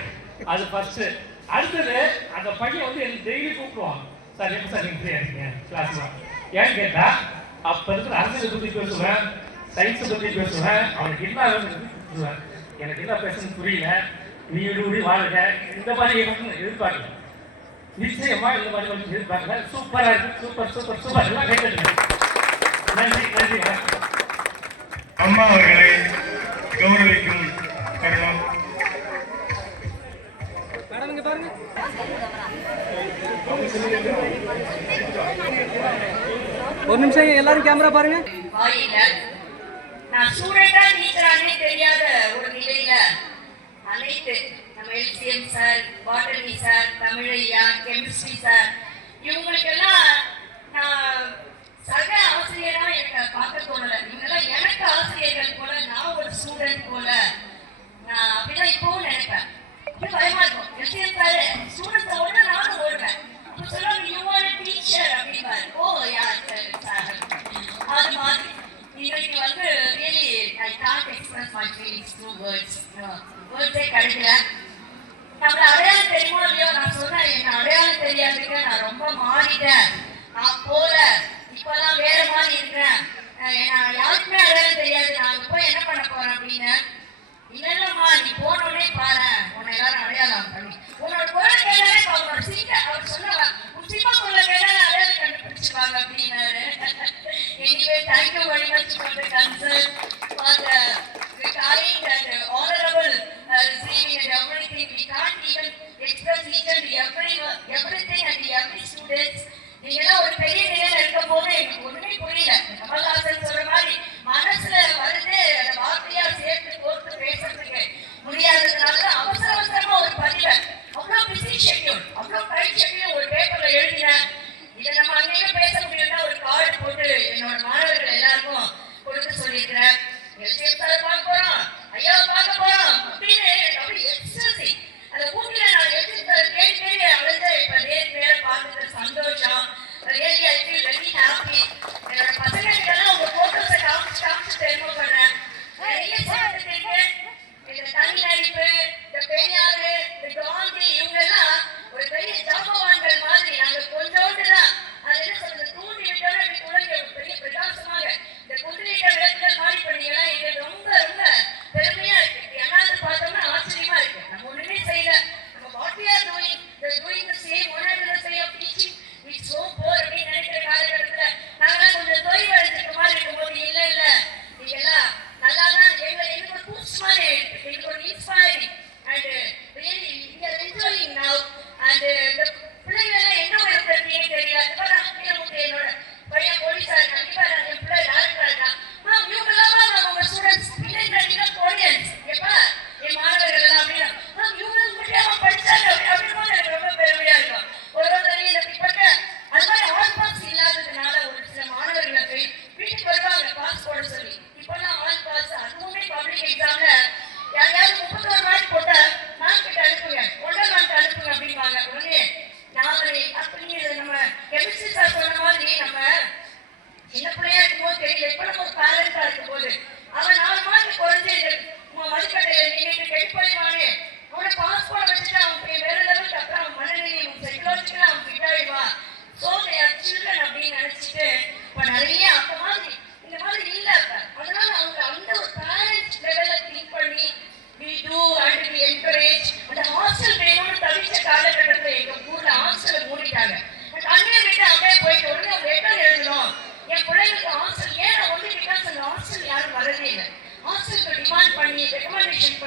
அது ஃபர்ஸ்ட். அடுத்தது அந்த பையன் வந்து எனக்கு டெய்லி கூப்பிடுவான், சார் எப்போ சார் நீங்கள் ஃப்ரீயாக இருக்கீங்க கிளாஸ்ல. ஏன்னு கேட்டா அப்போ இருக்கிற அரசியலை பற்றி பேசுவேன், சயின்ஸை பற்றி பேசுவேன், அவனுக்கு என்ன பேசுவேன், எனக்கு என்ன பேசுன்னு புரியல, நீ விடுபடி வாழ்க, இந்த மாதிரி எதிர்பார்க்கல. நிச்சயமா இந்த மாதிரி கொஞ்சம் எதிர்பார்க்கல. சூப்பரா இருக்கு, சூப்பர் சூப்பர் சூப்பர் எல்லாம் கேட்டு. நன்றி நன்றி. அம்மா அவர்களை கௌரவிக்கும் தருணம். மேடம் இங்க பாருங்க. ஒரு நிமிஷம் எல்லாரும் கேமரா பாருங்க. நான் ஸ்டூடெண்டா டீச்சரானே தெரியாத ஒரு நிலையில அனைத்து நம்ம எல்சிஎம் சார், பாட்டனி சார், தமிழையா, கெமிஸ்ட்ரி சார், இவங்களுக்கெல்லாம் நான் சக ஆசிரியரா எனக்கு பார்க்க தோணல. இவங்கெல்லாம் எனக்கு ஆசிரியர்கள் போல, நான் ஒரு ஸ்டூடெண்ட் போல, நான் அப்படிதான் இப்பவும் நினைப்பேன். பயமா இருக்கும். எல்சிஎம் சார் ஸ்டூடெண்ட்ஸை ஓட நானும் ஓடுவேன். அப்போ சொல்லுவாங்க யூ ஆர் a டீச்சர் அப்படின்பாரு. ஓ யார் சார் அது மாதிரி. இன்னைக்கு வந்து really I can't express my feelings through words. வேர்ட்ஸே கிடைக்கல. நம்மள அடையாளம் தெரியுமோ இல்லையோ, நான் சொன்னேன் என்ன அடையாளம் தெரியாதுங்க, நான் ரொம்ப மாறிட்டேன், நான் போல இப்பதான் வேற மாதிரி இருக்கிறேன், நான் யாருக்குமே அடையாளம் தெரியாது, நான்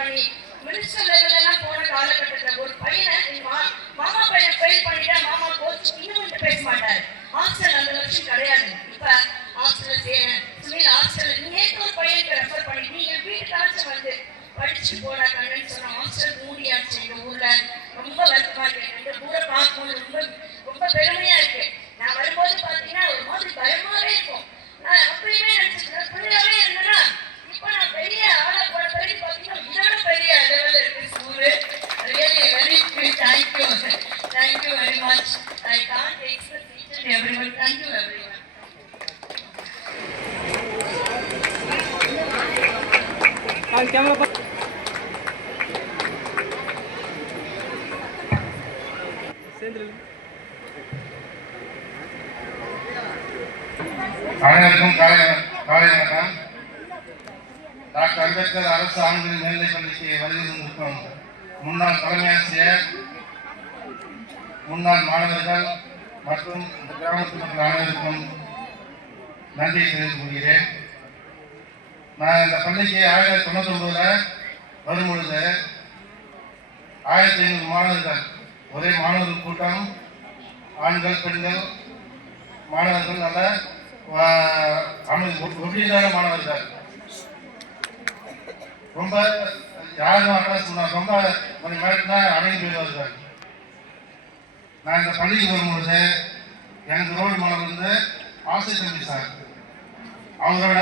பண்ணி மினிஸ்டர் லெவல்லாம் போன காலகட்டத்தில் ஒரு பையனை மாமா பையனை ஃபெயில் பண்ணிட்டா மாமா கோச் இன்னும் பேச மாட்டாரு. ஹாஸ்டல் அந்த வருஷம் கிடையாது. இப்ப ஹாஸ்டல் சுனில் ஹாஸ்டல் நேற்று ஒரு பையனுக்கு ரெஃபர் பண்ணி நீங்க வீட்டுக்காச்சும் வந்து படிச்சு போட கண்ணுன்னு சொன்ன ஹாஸ்டல் மூடியாச்சு எங்க ஊர்ல. ரொம்ப வருத்தமா இருக்கு. எங்க ஊரை பார்க்கும்போது ரொம்ப ரொம்ப பெருமையா இருக்கு. நான் வரும்போது பாத்தீங்கன்னா ஒரு மாதிரி பயமாவே இருக்கும். நான் அப்பயுமே நினைச்சிருக்கேன் பிள்ளையாவே இருந்தேன்னா இப்ப நான் பெரிய ஆளா போன பிறகு பாத்தீங்கன்னா இதோட பெரிய லெவல்ல இருக்கு school. Really very thank you very much. I can't express each and everyone. Thank you everyone. Sir camera பாருங்க. அனைவருக்கும் காலை வணக்கம். டாக்டர் அம்பேத்கர் அரசு ஆண்கள் மேல்நிலைப் பள்ளிக்கு வருகை தந்திருக்கும் முன்னாள் தலைமை ஆசிரியர், முன்னாள் மாணவர்கள் மற்றும் இந்த கிராமத்து மக்கள் அனைவருக்கும் நன்றியை தெரிவித்துக் கொள்கிறேன். நான் இந்த பள்ளிக்கு 1999 வரும் பொழுது 1500 மாணவர்கள், ஒரே மாணவர்கள் கூட்டம், ஆண்கள் பெண்கள் மாணவர்கள், நல்ல ஒப்பீடான மாணவர்கள், ரொம்ப யாரும் அட்ரஸ் சொன்னாங்க, ரொம்ப கொஞ்சம் மேட்னா அடங்கி போயிடுவார்கள். நான் இந்த பள்ளிக்கு வரும்பொழுது எனக்கு ரோல் மாடல் வந்து ஆசை தம்பி சார், அவரோட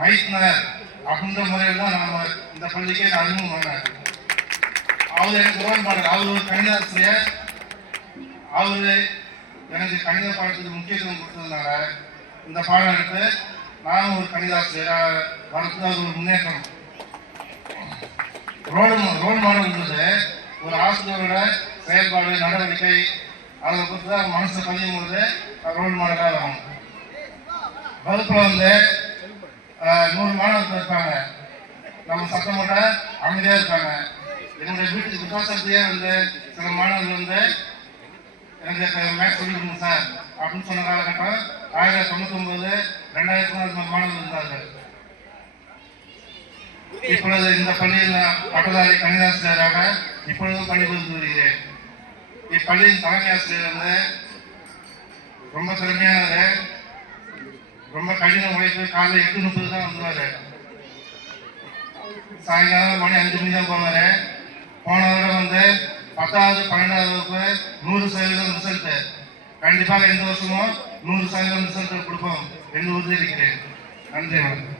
மைத்னர் அப்படின்ற முறையில் தான் நம்ம இந்த பள்ளிக்கே நான் அறிமுகம் பண்ணேன். அவர் எனக்கு ரோல் மாடல். அவர் ஒரு கணிதாசிரியர். அவர் எனக்கு கணித பாடத்துக்கு முக்கியத்துவம் கொடுத்ததுனால இந்த பாடம் எடுத்து நானும் ஒரு கணிதாசிரியராக வரது ஒரு முன்னேற்றம். ரோல் மாடல் என்பது ஒரு ஆசிரியரோட செயல்பாடு, நடவடிக்கை, அதை பொறுத்து தான் மனசு பதியும் பொழுது ரோல் மாடலாக வரும். வகுப்பில் வந்து 100 மாணவர்கள் இருப்பாங்க. நம்ம சத்தம் போட்ட அமைதியாக இருப்பாங்க. என்னுடைய வீட்டுக்கு விசாசத்தையே வந்து சில மாணவர்கள் வந்து எனக்கு மேக்ஸ் சொல்லி கொடுங்க சார் அப்படின்னு சொன்ன காலகட்டம் 1999, 2000 மாணவர்கள் இருந்தார்கள். இப்பொழுது இந்த பள்ளியில் பட்டதாரி கணிதாசிரியராக இப்பொழுதும் பணிபுரிந்து வருகிறேன். இப்பள்ளியின் தலைமை ஆசிரியர் வந்து ரொம்ப திறமையானவர். ரொம்ப கடின உழைப்பு. காலையில் 8:30 தான் வந்துடுவார். சாயங்காலம் மணி 5 மணி தான் போவார். போன வருடம் வந்து 10வது 12வது வகுப்பு 100% ரிசல்ட்டு. கண்டிப்பாக இந்த வருஷமும் 100% ரிசல்ட் கொடுப்போம் என்று உறுதியளிக்கிறேன். நன்றி, வணக்கம்.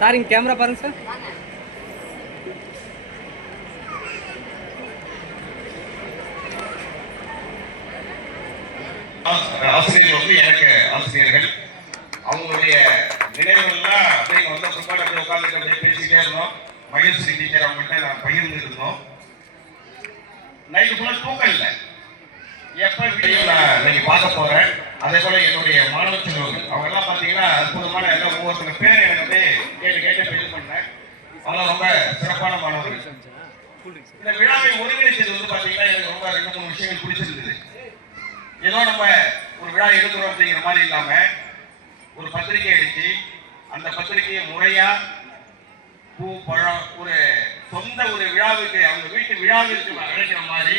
சார் இங்கே கேமரா பாருங்க சார். ஆசிரியர்கள் வந்து எனக்கு ஆசிரியர்கள். அவங்களுடைய நினைவுகள்லாம் அப்படியே வந்து பிற்பாடு அப்படியே உட்காந்துட்டு அப்படியே பேசிக்கிட்டே இருந்தோம். மகேஸ்வரி டீச்சர் அவங்கள்ட்ட நான் பகிர்ந்து இருந்தோம். நைட்டு ஃபுல்லாக தூக்கம் இல்லை. எப்போ வீடியோ நான் இன்னைக்கு பார்க்க போகிறேன். அதே போல் என்னுடைய மாணவ செல்வங்கள் அவங்கெல்லாம் பார்த்தீங்கன்னா அற்புதமான எல்லாம் ஒவ்வொருத்தங்க பேர் எனக்கு அப்படியே கேட்டு ஃபீல் பண்ணேன். அவங்களாம் ரொம்ப சிறப்பான மாணவர்கள். இந்த விழாவை ஒருங்கிணைச்சது வந்து பார்த்தீங்கன்னா எனக்கு ரொம்ப 2-3 விஷயங்கள் பிடிச்சிருந்தது. ஏதோ நம்ம ஒரு விழா எடுக்கிறோம் அப்படிங்கிற மாதிரி இல்லாமல் ஒரு பத்திரிகை அடித்து அந்த பத்திரிகையை முறையாக பூ பழம் ஒரு சொந்த ஒரு விழாவுக்கு அவங்க வீட்டு விழாவிற்கு அழைக்கிற மாதிரி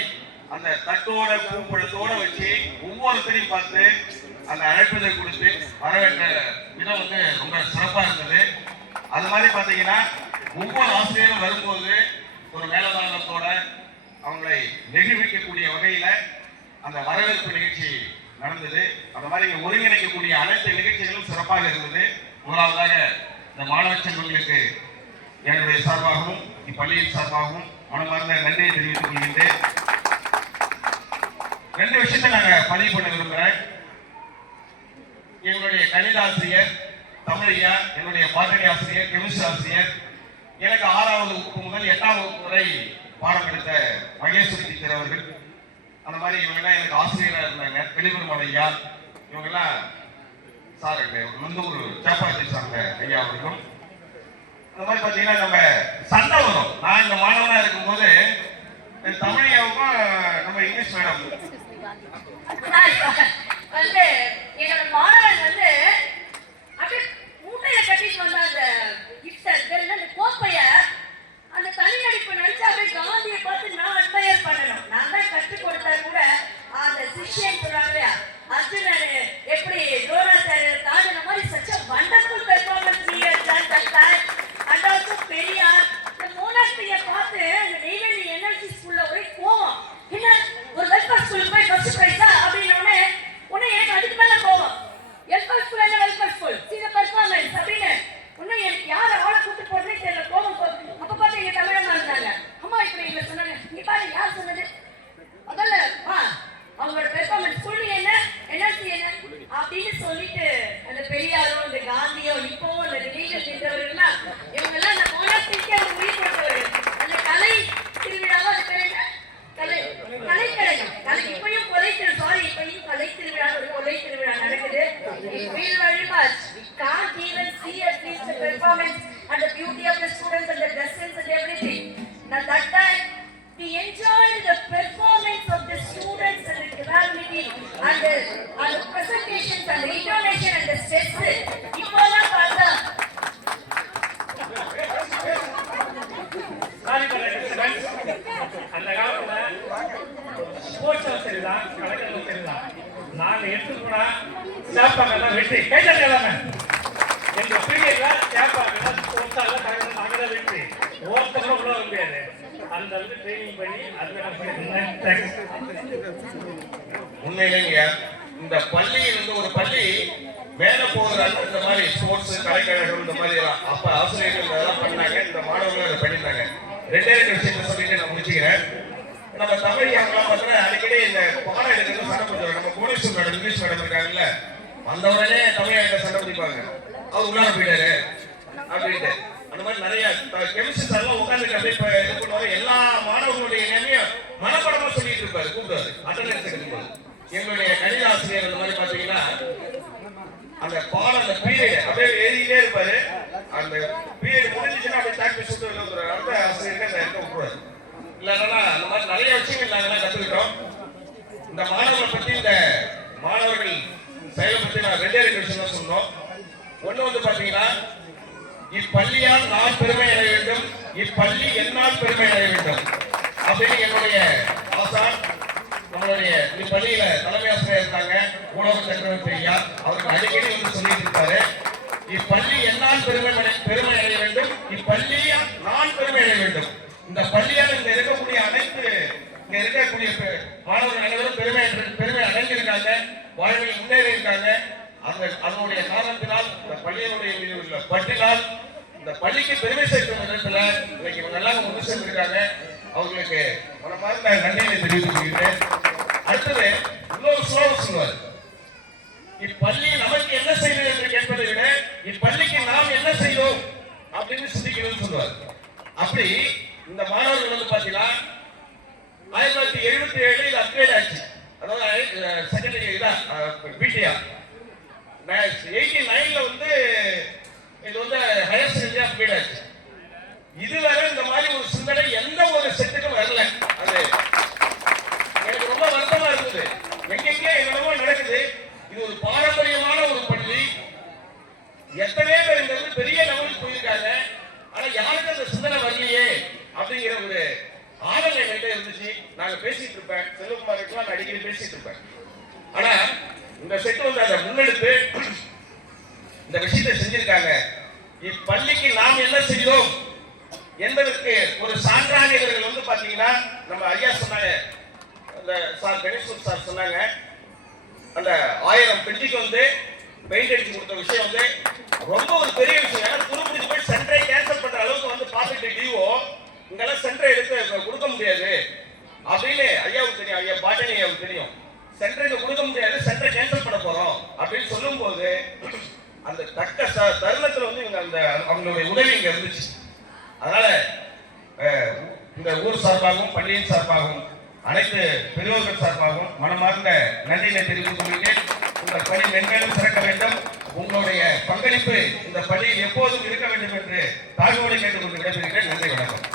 அந்த தட்டோட பூ பழத்தோட வச்சு ஒவ்வொருத்தரையும் பார்த்து அந்த அழைப்பதை கொடுத்து வரவேற்ற விதம் வந்து ரொம்ப சிறப்பாக இருந்தது. அது மாதிரி பார்த்தீங்கன்னா ஒவ்வொரு ஆசிரியரும் வரும்போது ஒரு மேலதாளத்தோட அவங்களை நெகிழ்விக்கக்கூடிய வகையில் அந்த வரவேற்பு நிகழ்ச்சி நடந்தது. அந்த மாதிரி ஒருங்கிணைக்கக்கூடிய அனைத்து நிகழ்ச்சிகளும் சிறப்பாக இருந்தது. முதலாவதாக இந்த மாணவ செல்வங்களுக்கு என்னுடைய சார்பாகவும் இப்பள்ளியின் சார்பாகவும் மனமார்ந்த நன்றியை தெரிவித்துக் கொள்கின்றேன். 2 விஷயத்தை நாங்கள் பதிவு பண்ண விரும்புகிறேன். எங்களுடைய கணிதாசிரியர் தமிழையா, என்னுடைய பாட்டணி ஆசிரியர், கெமிஸ்ட்ரி ஆசிரியர், எனக்கு 6வது வகுப்பு முதல் 8ஆம் வகுப்பு வரை பாடம் எடுத்த மகேஸ்வரி டீச்சர் அவர்கள், அந்த மாதிரி இவங்கெல்லாம் எனக்கு ஆசிரியராக இருந்தாங்க. வெளிபெருமாள் ஐயா, இவங்கெல்லாம் சார் வந்து ஒரு சேப்பாத்தி சார்ந்த ஐயா அவர்களும். அந்த மாதிரி பார்த்தீங்கன்னா நம்ம சண்டை வரும். நான் இந்த மாணவனாக இருக்கும்போது தமிழ் ஐயாவுக்கும் நம்ம இங்கிலீஷ் மேடம் வந்து என்னோட மாணவன் வந்து அர்ஜுனன் எப்படி துரோணாச்சாரியர் தாண்டின மாதிரி such a wonderful performance he has done that time. And also Periyar இந்த மோனாஸ்ட்ரியை பார்த்து அந்த நெய்வேலி என்எல்சி ஸ்கூல்ல ஒரே கோவம். என்ன ஒரு வெல்ஃபேர் ஸ்கூலுக்கு போய் ஃபர்ஸ்ட் பிரைஸா அப்படின்னு உடனே எனக்கு அதுக்கு மேல கோவம். வெல்ஃபேர் ஸ்கூல் என்ன welfare school see the performance அப்படின்னு உடனே எனக்கு யாரை ஆளை கூட்டு போடுறே தெரியல கோவம் போகுது. அப்ப பார்த்து எங்க தமிழம்மா இருந்தாங்க. அம்மா இப்படி இல்லை சொன்னாங்க. நீ பாரு யார் சொன்னது முதல்ல அவங்களோட பெர்ஃபார்மன்ஸ் சொல்லி என்ன என்எல்சி என்ன அப்படின்னு சொல்லிட்டு அந்த பெரியாரோ அந்த காந்தியோ இப்போவும் அந்த லீகல் நின்றவர்கள்லாம் இவங்கெல்லாம் அந்த மோனாஸ்ட்ரிக்கே ஒரு உயிர் கொடுத்தவர்கள். அந்த கலை திருவிழாவோ அது பேர் என்ன கலைக்கழகம் கலை இப்பயும் இப்பயும் கலை திருவிழா ஒரு கொலை திருவிழா நடக்குது. very much we can't even see at least the performance and the beauty of the students and the dresses and everything. Now that time we enjoyed the performance of the students and the gravity and the presentations and the intonation and the steps. இப்போலாம் பார்த்தா அந்த காலத்துல sports சரிதான், கலைஞர்கள் சரிதான். நாங்க எடுத்துக்கோனா சேப்பாங்கெல்லாம் வெற்றி கைத்தறி எல்லாமே எங்க பீரியட்ல சேப்பாங்கெல்லாம் ஸ்போர்ட்ஸால நாங்கதான் வெற்றி ஒருத்தரும் உள்ள முடியாது. அந்த ட்ரைனிங் பண்ணி உண்மையிலேங்க இந்த பள்ளி ஒரு பள்ளி மேல போகிறாங்க. இந்த மாதிரி ஸ்போர்ட்ஸ் கலைக்கழகம் இந்த மாதிரி அப்ப ஆசிரியர்கள் இதெல்லாம் பண்ணாங்க. இந்த மாணவர்கள் அதை பண்ணிட்டாங்க. ரெண்டே விஷயத்தை சொல்லிட்டு நான் முடிச்சுக்கிறேன். நம்ம தமிழ் அவங்களாம் பார்த்தா அடிக்கடி இந்த பாடம் எடுக்கிறது சண்டை பிடிச்சாங்க. நம்ம புவனேஸ்வர் மேடம் இங்கிலீஷ் மேடம் இருக்காங்கல்ல, அந்த உடனே தமிழ் சண்டை பிடிப்பாங்க. அவர் உள்ளார போயிட்டாரு அப்படின்ட்டு. அந்த மாதிரி நிறைய கெமிஸ்ட்ரி எல்லாம் உட்காந்துட்டு அப்படியே இது பண்ணுவாரு. எல்லா மாணவர்களுடைய நேமையும் மனப்படமா சொல்லிட்டு இருப்பாரு, கூப்பிடுவாரு அட்டண்டன்ஸ் எடுக்கும்போது. எங்களுடைய கணித ஆசிரியர் அந்த மாதிரி பாத்தீங்கன்னா அந்த பாடம் அந்த பீரியட் அப்படியே எழுதிட்டே இருப்பாரு. அந்த பீரியட் முடிஞ்சிச்சுன்னா அப்படியே தாக்கி சுட்டு அடுத்த ஆசிரியருக்கு அந்த இடத்த விட்டுருவாரு. இல்லைன்னா அந்த மாதிரி நிறைய விஷயங்கள் நாங்கெல்லாம் கத்துக்கிட்டோம். இந்த மாணவர்களை பத்தி இந்த மாணவர்கள் செயலை பத்தி நான் ரெண்டே விஷயம் தான் சொன்னோம். ஒண்ணு பாத்தீங்கன்னா இப்பள்ளியால் நான் பெருமை அடைய வேண்டும், இப்பள்ளி என்னால் பெருமை அடைய வேண்டும் அப்படின்னு என்னுடைய ஆசான் நம்மளுடைய இப்பள்ளியில தலைமை ஆசிரியர் இருக்காங்க ஊடக சக்கரவர்த்தி ஐயா. அவருக்கு அடிக்கடி வந்து சொல்லிட்டு இருக்காரு, இப்பள்ளி என்னால் பெருமை அடைய வேண்டும், இப்பள்ளியால் நான் பெருமை அடைய வேண்டும். இந்த பள்ளியால் இங்க இருக்கக்கூடிய அனைத்து இங்க இருக்கக்கூடிய மாணவர்கள் அனைவரும் பெருமை அடைஞ்சிருக்காங்க, வாழ்வில் முன்னேறி இருக்காங்க. அதனுடைய காரணத்தினால் இந்த பள்ளியினுடைய மீது உள்ள பற்றினால் இந்த பள்ளிக்கு பெருமை சேர்க்கும் விதத்துல இன்னைக்கு இவங்க எல்லாம் ஒன்று சேர்ந்திருக்காங்க. அவங்களுக்கு மனமார்ந்த நன்றியை தெரிவித்துக் கொள்கிறேன். அடுத்தது இன்னொரு ஸ்லோகம் சொல்லுவார், இப்பள்ளி நமக்கு என்ன செய்தது என்று கேட்பதை விட இப்பள்ளிக்கு நாம் என்ன செய்தோம் அப்படின்னு சிந்திக்கணும்னு சொல்லுவார். அப்படி இந்த மாணவர்கள் வந்து பாத்தீங்கன்னா 1977 இது அப்கிரேட் ஆச்சு. அதாவது செகண்டரி இதான் பிடிஆ 89ல வந்து இது வந்து ஹையர் செகண்டரி அப்கிரேட் ஆச்சு. இதுவரை இந்த மாதிரி ஒரு சிந்தனை எந்த ஒரு செட்டுக்கும் வரல. அது எனக்கு ரொம்ப வருத்தமா இருக்குது. எங்கெங்கே என்னமோ நடக்குது. இது ஒரு பாரம்பரியமான ஒரு பள்ளி. எத்தனை பேர் இந்த பெரிய லெவலுக்கு போயிருக்காங்க. ஆனா யாருக்கு அந்த சிந்தனை வரலையே அப்படிங்கிற ஒரு ஆதரவு என்கிட்ட இருந்துச்சு. நாங்க பேசிட்டு இருப்பேன், செல்வகுமாருக்குலாம் நான் அடிக்கடி பேசிட்டு இருப்பேன். ஆனா இந்த செட்டு வந்து அதை முன்னெடுத்து இந்த விஷயத்தை செஞ்சிருக்காங்க. இப்பள்ளிக்கு நாம் என்ன செய்தோம் என்பதற்கு ஒரு சான்றாக இவர்கள் வந்து பாத்தீங்கன்னா நம்ம ஐயா சொன்னாங்க, அந்த சார் கணேஷ் சார் சொன்னாங்க, அந்த 1000 பெஞ்சுக்கு வந்து பெயிண்ட் அடிச்சு கொடுத்த விஷயம் வந்து ரொம்ப ஒரு பெரிய விஷயம். ஏன்னா துருப்பிடிச்சு போய் சென்டரை கேன்சல் பண்ற அளவுக்கு வந்து பார்த்துட்டு டிஓ இங்கெல்லாம் சென்டரை எடுத்து கொடுக்க முடியாது அப்படின்னு ஐயாவுக்கு தெரியும், ஐயா பாட்டனி ஐயாவுக்கு தெரியும். சென்டருக்கு கொடுக்க முடியாது, சென்டரை கேன்சல் பண்ண போறோம் அப்படின்னு சொல்லும் போது அந்த தக்க தருணத்துல வந்து இவங்க அந்த அவங்களுடைய உதவி இங்க இருந்துச்சு. அதனால இந்த ஊர் சார்பாகவும் பள்ளியின் சார்பாகவும் அனைத்து பெரியோர்கள் சார்பாகவும் மனமார்ந்த நன்றியை தெரிவித்துக் கொள்கிறேன். உங்கள் பள்ளி மென்மேலும் சிறக்க வேண்டும். உங்களுடைய பங்களிப்பு இந்த பள்ளியில் எப்போதும் இருக்க வேண்டும் என்று தாழ்வோடு கேட்டுக்கொண்டு விடைபெறுகிறேன். நன்றி, வணக்கம்.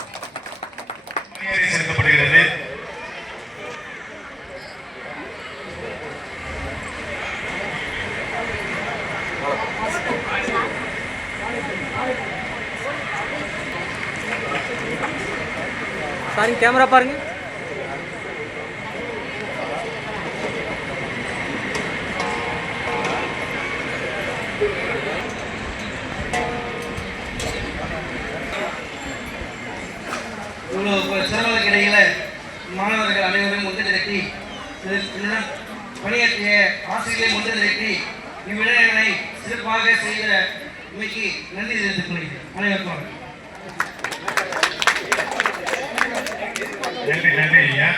செலுத்தப்படுகிறது. சார் கேமரா பாருங்க. ஆசிரியர்களை முன்னிறுத்தி இவ்விளையாடலை சிறப்பாக செய்த இன்னைக்கு நன்றி தெரிவித்துக் கொள்கிறேன். அனைவருக்கும் நன்றி நன்றி ஐயா.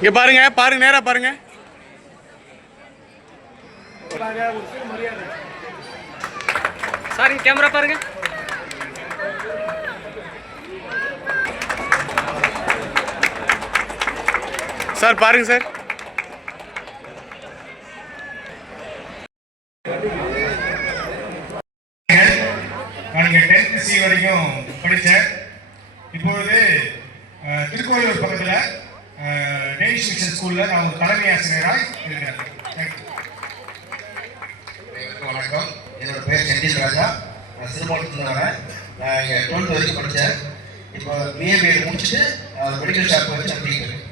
இங்க பாருங்க, பாருங்க, நேரா பாருங்க. சார் இங்க கேமரா பாருங்க. சார் பாருங்க சார். நான் இங்கே 10th C வரைக்கும் படித்தேன். இப்பொழுது திருக்கோயிலூர் பக்கத்தில் டேனிஷ் மிஷன் ஸ்கூலில் நான் ஒரு தலைமை ஆசிரியராக இருக்கிறேன். வணக்கம், என்னோட பேர் செந்தில் ராஜா. நான் சிறுமாவட்டத்தில் வரேன். நான் இங்கே 12th வரைக்கும் படித்தேன். இப்போ பிஏ முடிச்சுட்டு மெடிக்கல் ஷாப் வச்சு நடத்திட்டு இருக்கேன்.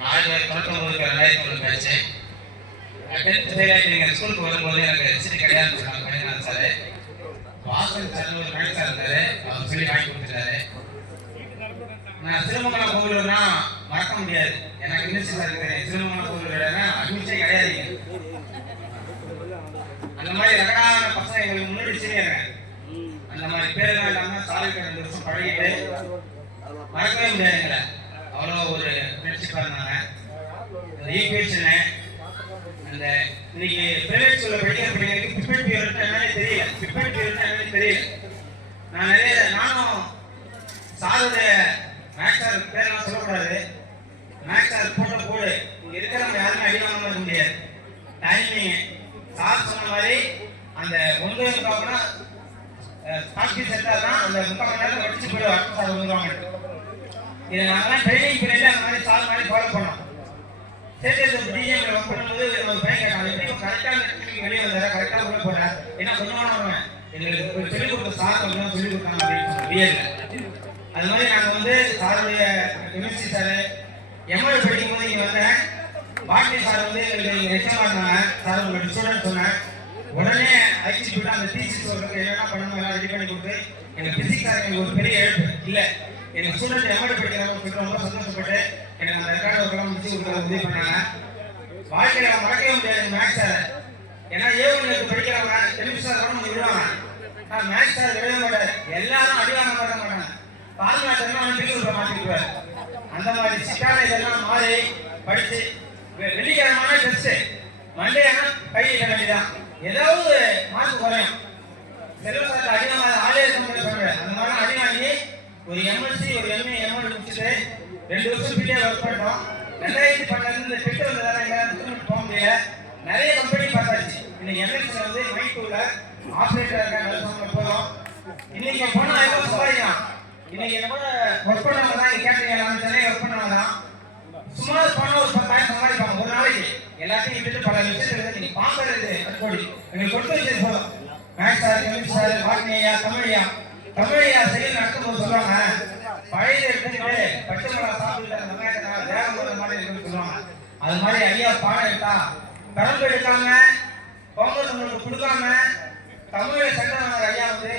1999 படித்தேன். 10th ஃபெயில் ஆகிட்டு நீங்கள் ஸ்கூலுக்கு வரும்போது எனக்கு சீட்டு கிடையாது சொன்னாங்க. பண்ணினாங்க சார். வாசல் சார் ஒரு மேடம் சார் இருந்தார். அவர் சொல்லி வாங்கி கொடுத்துட்டாரு. நான் சிறுமங்கலம் கோவிலூர்னா மறக்க முடியாது. எனக்கு யூனிவர்சிட்டி சார் இருக்கிறேன். சிறுமங்கலம் கோவிலூர்னா அட்மிஷனே கிடையாதுங்க. அந்த மாதிரி ரெகடான பசங்க எங்களுக்கு முன்னாடி செய்யறாங்க. அந்த மாதிரி பேரெல்லாம் இல்லாமல் சாலைக்கு 2 வருஷம் பழகிட்டு மறக்கவே முடியாதுங்கள. அவ்வளோ ஒரு ஃப்ரெண்ட்ஷிப்பாக இருந்தாங்க. அந்த ஈக்குவேஷனு அந்த இன்னைக்கு பிரைவேட் ஸ்கூலில் படிக்கிற பிள்ளைங்களுக்கு பிப்பட் பியூர்னா என்னன்னு தெரியல. பிப்பட் பியூர்னா என்னன்னு தெரியல. நானும் சாருடைய மேக்ஸ் சார் பேரெல்லாம் சொல்லக்கூடாது. மேக்ஸ் சார் போடு இங்கே இருக்கிறவங்க யாருமே அடிவாங்க இருக்க முடியாது. டைமிங் சார் சொன்ன மாதிரி அந்த 9 பார்க்கணும் ஸ்டார்ட் செட்டாக தான் அந்த 3 மணி நேரம் படிச்சு போய் அடுத்த சார் வந்துடுவாங்க. இதை நாங்களாம் ட்ரைனிங் பீரியட்ல அந்த மாதிரி சார் மாதிரி ஃபாலோ பண்ணோம். சேர்த்து டிஜிஎம்ல ஒர்க் பண்ணும்போது ஒரு பையன் கேட்டான், எப்படி கரெக்டாக வெளியே வந்தார கரெக்டாக உள்ள போகிறேன் ஏன்னா கொஞ்சம் வருவேன் எங்களுக்கு சொல்லிக் கொடுத்த சார் கொஞ்சம் சொல்லிக் கொடுத்தாங்க அப்படின்னு முடியல. அது மாதிரி நாங்கள் வந்து சாருடைய கெமிஸ்ட்ரி சார் எம்எல் படிக்கும்போது இங்கே வந்தேன். பாட்னி சார் வந்து எங்களுக்கு எக்ஸாம் ஆடினாங்க. சார் உங்களுக்கு ஸ்டூடெண்ட் சொன்னேன். உடனே ஐசி போட்டு அந்த தீசிஸ் சொல்றதுக்கு என்னென்ன பண்ணணும் எல்லாம் ரெடி பண்ணி கொடுத்து எனக்கு பிசிக்ஸ் சார் எனக்கு ஒரு பெரிய எழுப்பு இல்லை. எனக்கு ஸ்டூடெண்ட் எம்எல் படிக்கிறாங்க சொல்லிட்டு ரொம்ப சந்தோஷப்பட்டு எனக்கு அந்த ரெக்கார்டு ஒர்க்கெல்லாம் முடிச்சு கொடுக்குறது உதவி பண்ணாங்க. வாழ்க்கையில் மறக்கவே முடியாது மேக்ஸ் சார். ஏன்னா ஏவுங்களுக்கு படிக்கிறவங்க கெமிஸ்ட்ரி சார் கூட விடுவாங்க. நான் மேக்ஸ் சார் விடவே மாட்டாரு. எல்லாரும் அடிவாங்க மாட்ட மாட்டாங்க. பால்மாட்டெல்லாம் பிரிவு மாற்றிக்குவார். அந்த மாதிரி சிக்கான இதெல்லாம் மாறி படிச்சு வெள்ளிக்கிழமான டெஸ்ட் மண்டேனா கையில வேண்டியதான் ஏதாவது மார்க் குறையும். செல்வசாரத்தை அதிகமாக ஆலய கம்பெனி சொல்றேன். அந்த மாதிரி அடி வாங்கி ஒரு எம்எஸ்சி ஒரு எம்ஏ எம்எல் முடிச்சுட்டு 2 வருஷம் பிடிஏ ஒர்க் பண்ணோம். 2012 இந்த திட்டம் வந்ததால எங்களால் போக முடியல. நிறைய கம்பெனி பார்த்தாச்சு. இன்னைக்கு எம்எஸ்சி வந்து மைட்டூல ஆப்ரேட்டர் இருக்காங்க போதும். இன்னைக்கு போனா எவ்வளோ சம்பாதிக்கலாம். இன்னைக்கு என்ன கூட ஒர்க் பண்ணவங்க தான் கேட்டீங்க சென்னை ஒர்க் பண்ணவங்க தான் சும்மா போனா ஒரு 10,000 சம்பாதிப்பாங்க ஒரு நாளைக்கு. எல்லாத்தையும் விட்டுட்டு பல விஷயத்துல நீங்க பாக்குறது அட்கோடி எங்களுக்கு கொடுத்து வச்சது போதும். மேக்ஸ் சார் கெமிஸ்ட்ரி சார் வாட்னியா தமிழையா செயல் நடக்கும்போது சொல்லுவாங்க பழைய எடுத்துட்டு பச்சைமலா சாப்பிட்டு அந்த மாதிரி வேகம் போகிற மாதிரி இருக்குன்னு சொல்லுவாங்க. அது மாதிரி ஐயா பாடம் எடுத்தா கரம்பு எடுக்காம காங்கிரஸ் உங்களுக்கு கொடுக்காம தமிழை சட்டம் ஐயா வந்து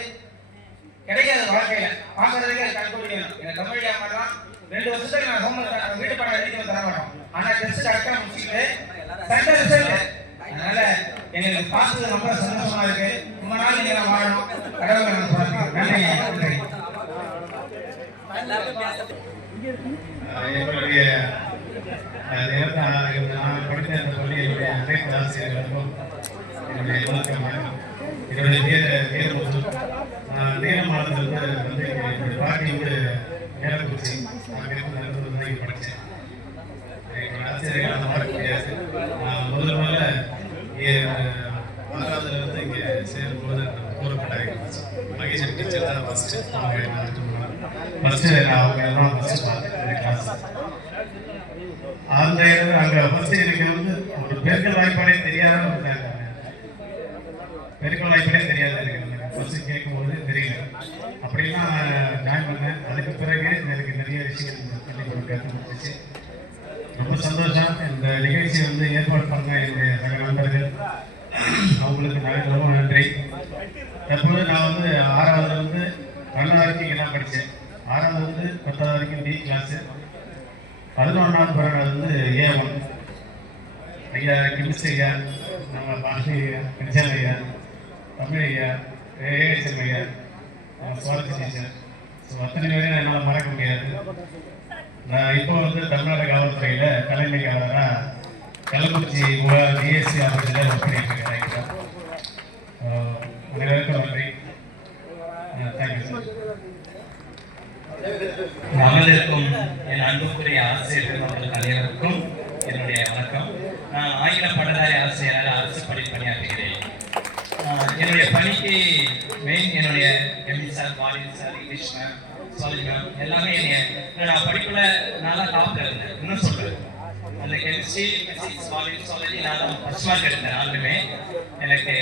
கிடைக்காது. வாழ்க்கையில பாக்குறதுக்கே கண்கொடி வேணும். எனக்கு தமிழையா மாட்டோம் 2 வருஷத்துக்கு நான் ஹோம்ஒர்க் வீட்டு பாடம் எழுதி தர மாட்டோம். ஆனா டெஸ்ட் கரெக்டா முடிச்சுட்டு சட்ட ரிசல்ட். அதனால எங்களுக்கு பார்த்தது ரொம்ப சந்தோஷமா இருக்கு. ரொம்ப நாள் நீங்க வாழணும் கடவுளை நான் சொல்றேன். நன்றி. என்னுடைய நான் படித்த அந்த பள்ளியினுடைய அனைத்து ஆசிரியர்களுக்கும் என்னுடைய என்னுடைய நேர மாதத்தில் வந்து என்னுடைய பாட்டி வந்து நேரக்குறிச்சி நான் படித்தேன். என்னுடைய ஆசிரியர்கள் அந்த மறக்க முடியாது. நான் முதல்ல 6வது வந்து இங்கே சேரும்போது கூறப்பட்டாங்க மகேஸ்வரி டீச்சர் தான் ஃபஸ்ட்டு அவங்க எல்லாம் ஃபஸ்ட்டு பார்த்தேன் கிளாஸ். அந்த அங்கே ஃபஸ்ட்டு எனக்கு வந்து ஒரு பெருக்கல் வாய்ப்பாடே தெரியாத இருந்தாங்க. பெருக்கல் வாய்ப்பாடே தெரியாது எனக்கு ஃபஸ்ட்டு கேட்கும்போது தெரியல. அப்படிலாம் ஜாயின் பண்ணேன். அதுக்கு பிறகு எனக்கு நிறைய விஷயங்கள் கற்றுக் கொடுத்துச்சு. ரொம்ப சந்தோஷம். இந்த நிகழ்ச்சி வந்து ஏற்பாடு பண்ண என்னுடைய சக நண்பர்கள் அவங்களுக்கு நான் ரொம்ப நன்றி. தற்போது நான் வந்து 6வது 12 வரைக்கும் இங்கே தான் படித்தேன். 6வது 10வது வரைக்கும் டி கிளாஸு, 11ஆம் பிறகு A1. ஐயா கிமிஸ் ஐயா, நம்ம பாஷி கிருஷ்ணன் ஐயா, தமிழ் ஐயா, ஏஎஸ்எம் ஐயா, சுவாரஸ்ய டீச்சர், ஸோ அத்தனை பேரையும் என்னால் மறக்க முடியாது. நான் இப்போ வந்து தமிழ்நாடு காவல்துறையில் தலைமை காவலராக கள்ளக்குறிச்சி டிஎஸ்சி ஆஃபீஸில் ஒர்க் பண்ணிட்டு இருக்கேன். அனைவருக்கும் நன்றி. Thank you sir. அமர்ந்திருக்கும் என் அன்புக்குரிய ஆசிரியர்கள் அவர்கள் அனைவருக்கும் என்னுடைய வணக்கம். நான் ஆங்கில பட்டதாரி ஆசிரியராக அரசு பணி பணியாற்றுகிறேன். என்னுடைய பணிக்கு மெயின் என்னுடைய எம்இ சார், பாலின் சார், இங்கிலீஷ் மேம், சுவாலி மேம் எல்லாமே நான் படிப்புல நல்லா டாப்ல இருந்தேன். இன்னும் சொல்றேன், அந்த கெமிஸ்ட்ரி, பிசிக்ஸ், பாலின், சுவாலஜி நான் தான் ஃபர்ஸ்ட் மார்க் எடுத்தேன். நாலுமே எனக்கு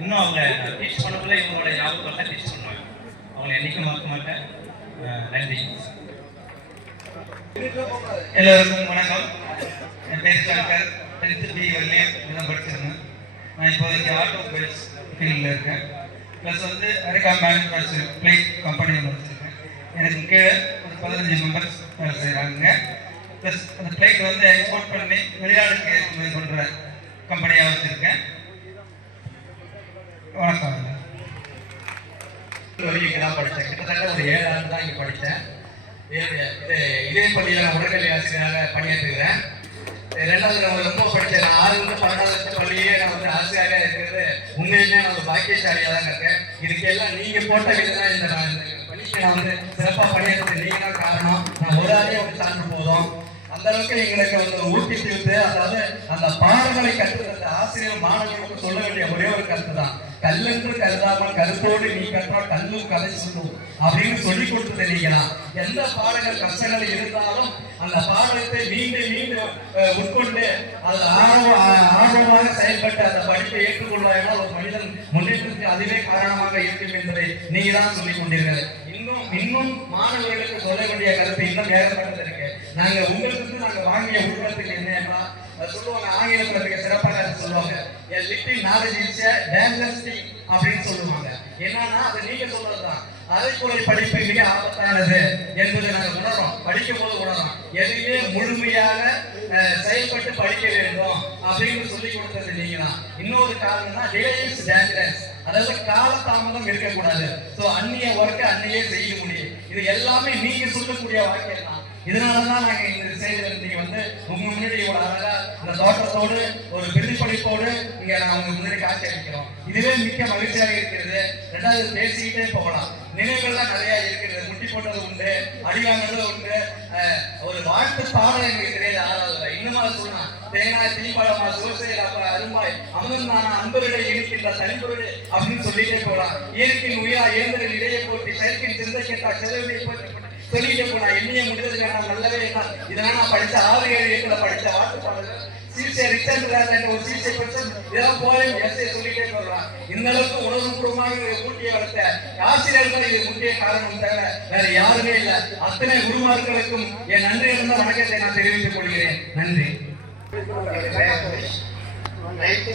இன்னும் அவங்க டீச் பண்ணக்குள்ள இவங்களோட ஞாபகத்தை டீச் பண்ணுவாங்க. அவங்களை என்னைக்கும் மறக்க மாட்டேன். நன்றி. எல்லோருக்கும் வணக்கம். என் பேர் சங்கர். 10th B வரலையும் இதெல்லாம் படிச்சிருந்தேன். நான் இப்போதைக்கு ஆட்டோமொபைல்ஸ் ஃபீல்டில் இருக்கேன். ப்ளஸ் வந்து அரிகா மேனுஃபேக்சரிங் பிளேட் கம்பெனி ஒன்று வச்சுருக்கேன். எனக்கு கீழே ஒரு 15 மெம்பர்ஸ் வேலை செய்கிறாங்க. ப்ளஸ் அந்த பிளேட் வந்து எக்ஸ்போர்ட் பண்ணி வெளிநாடுக்கு ஏற்றுமதி பண்ணுற கம்பெனியாக வச்சுருக்கேன். வணக்கம். இங்கே தான் படித்தேன். கிட்டத்தட்ட ஒரு 7 ஆண்டு தான் இங்கே படித்தேன். இதே பள்ளியில் நான் உடற்கல்வி ஆசிரியராக பணியாற்றுகிறேன். 2வது நான் ரொம்ப படித்தேன். நான் 6 to 12 பள்ளியே நான் வந்து ஆசிரியராக இருக்கிறது உண்மையிலே நான் ஒரு பாக்கியசாலியாக தான் இருக்கேன். இதுக்கெல்லாம் நீங்கள் போட்ட விதம் இந்த பள்ளிக்கு நான் வந்து சிறப்பாக பணியாற்றது நீங்கள் தான் காரணம். நான் ஒரு ஆளையே வந்து சான்று போதும். அந்த அளவுக்கு எங்களுக்கு வந்து ஊக்குவித்து, அதாவது அந்த பாடங்களை கற்றுத்தந்த ஆசிரியர் மாணவர்களுக்கு சொல்ல வேண்டிய ஒரே ஒரு கருத்து தான், கல்லென்று கருதாமல் கருத்தோடு நீ கற்றால் கல்லும் கதை சொல்லும் அப்படின்னு சொல்லி கொடுத்து தெரிவிக்கலாம். எந்த பாடங்கள் கஷ்டங்கள் இருந்தாலும் அந்த பாடத்தை மீண்டும் மீண்டும் உட்கொண்டு அது ஆர்வமாக செயல்பட்டு அந்த படிப்பை ஏற்றுக்கொள்ளாமல் ஒரு மனிதன் முன்னேற்றத்துக்கு அதுவே காரணமாக இருக்கும் என்பதை நீங்க தான் சொல்லிக் கொண்டீர்கள். இன்னும் மாணவர்களுக்கு சொல்ல வேண்டிய கருத்து இன்னும் ஏகப்பட்டது இருக்கு. நாங்க உங்களுக்கு நாங்க வாங்கிய உருவத்துக்கு என்னன்னா சொல்லுவாங்க, ஆங்கிலத்தில் மிக சிறப்பாக சொல்லுவாங்க, little knowledge is a dangerous thing அப்படின்னு சொல்லுவாங்க. என்னன்னா அது நீங்க சொல்றதுதான், அரைக்குறை படிப்பு மிக ஆபத்தானது என்பதை நாங்கள் உணர்றோம். படிக்கும் போது உணர்றோம், எதையுமே முழுமையாக செயல்பட்டு படிக்க வேண்டும் அப்படின்னு சொல்லி கொடுத்தது நீங்க தான். இன்னொரு காரணம்னா டிலே இஸ் டேஞ்சரஸ், அதாவது காலதாமதம் இருக்கக்கூடாது. ஸோ அந்நிய ஒர்க்கை அன்னையே செய்ய முடியும். இது எல்லாமே நீங்க சொல்லக்கூடிய வாக்கியம் தான். இதனாலதான் நாங்க இந்த செய்தியில நீங்க வந்து உங்க முன்னாடி இவ்வளவு அழகா இந்த தோட்டத்தோடு ஒரு பிரதிபலிப்போடு இங்க நான் உங்க முன்னாடி காட்சி அளிக்கிறோம். இதுவே மிக்க மகிழ்ச்சியாக இருக்கிறது. 2வது பேசிக்கிட்டே போகலாம், நினைவுகள்லாம் நிறைய இருக்கிறது. முட்டி போட்டது உண்டு, அடிவாங்கிறது உண்டு. ஒரு வாழ்த்து பாடம் எங்களுக்கு தெரியாது 6வது. இன்னுமா சொல்லலாம், தேங்காய் தீபாவளமா சோசையில் அப்ப அருமாய் அமுதனான அன்பர்களை இணைக்கின்ற தனிப்பொருள் அப்படின்னு சொல்லிட்டே போகலாம். இயற்கையின் உயிரா இயந்திர இடையே போட்டி செயற்கையின் சிந்தை கேட்டா செலவினை போட்டி சொல்லிட்டே போனா என்னைய முடிந்தது வேண்டாம் நல்லவே என்ன. இதெல்லாம் நான் படித்த 6-7 படித்த வாழ்த்து பாடல்கள் சீர்சை ரிட்டர்ன் ஒரு சீர்சை பர்சன் இதெல்லாம் போய் எஸ்ஐ சொல்லிட்டே போகலாம். இந்த அளவுக்கு உணர்வுபூர்வமாக ஊட்டிய வளர்த்த ஆசிரியர்கள் இது முக்கிய காரணம் தவிர வேற யாருமே இல்லை. அத்தனை குருமார்களுக்கும் என் நன்றி இருந்த வணக்கத்தை நான் தெரிவித்துக் கொள்கிறேன். நன்றி. 9th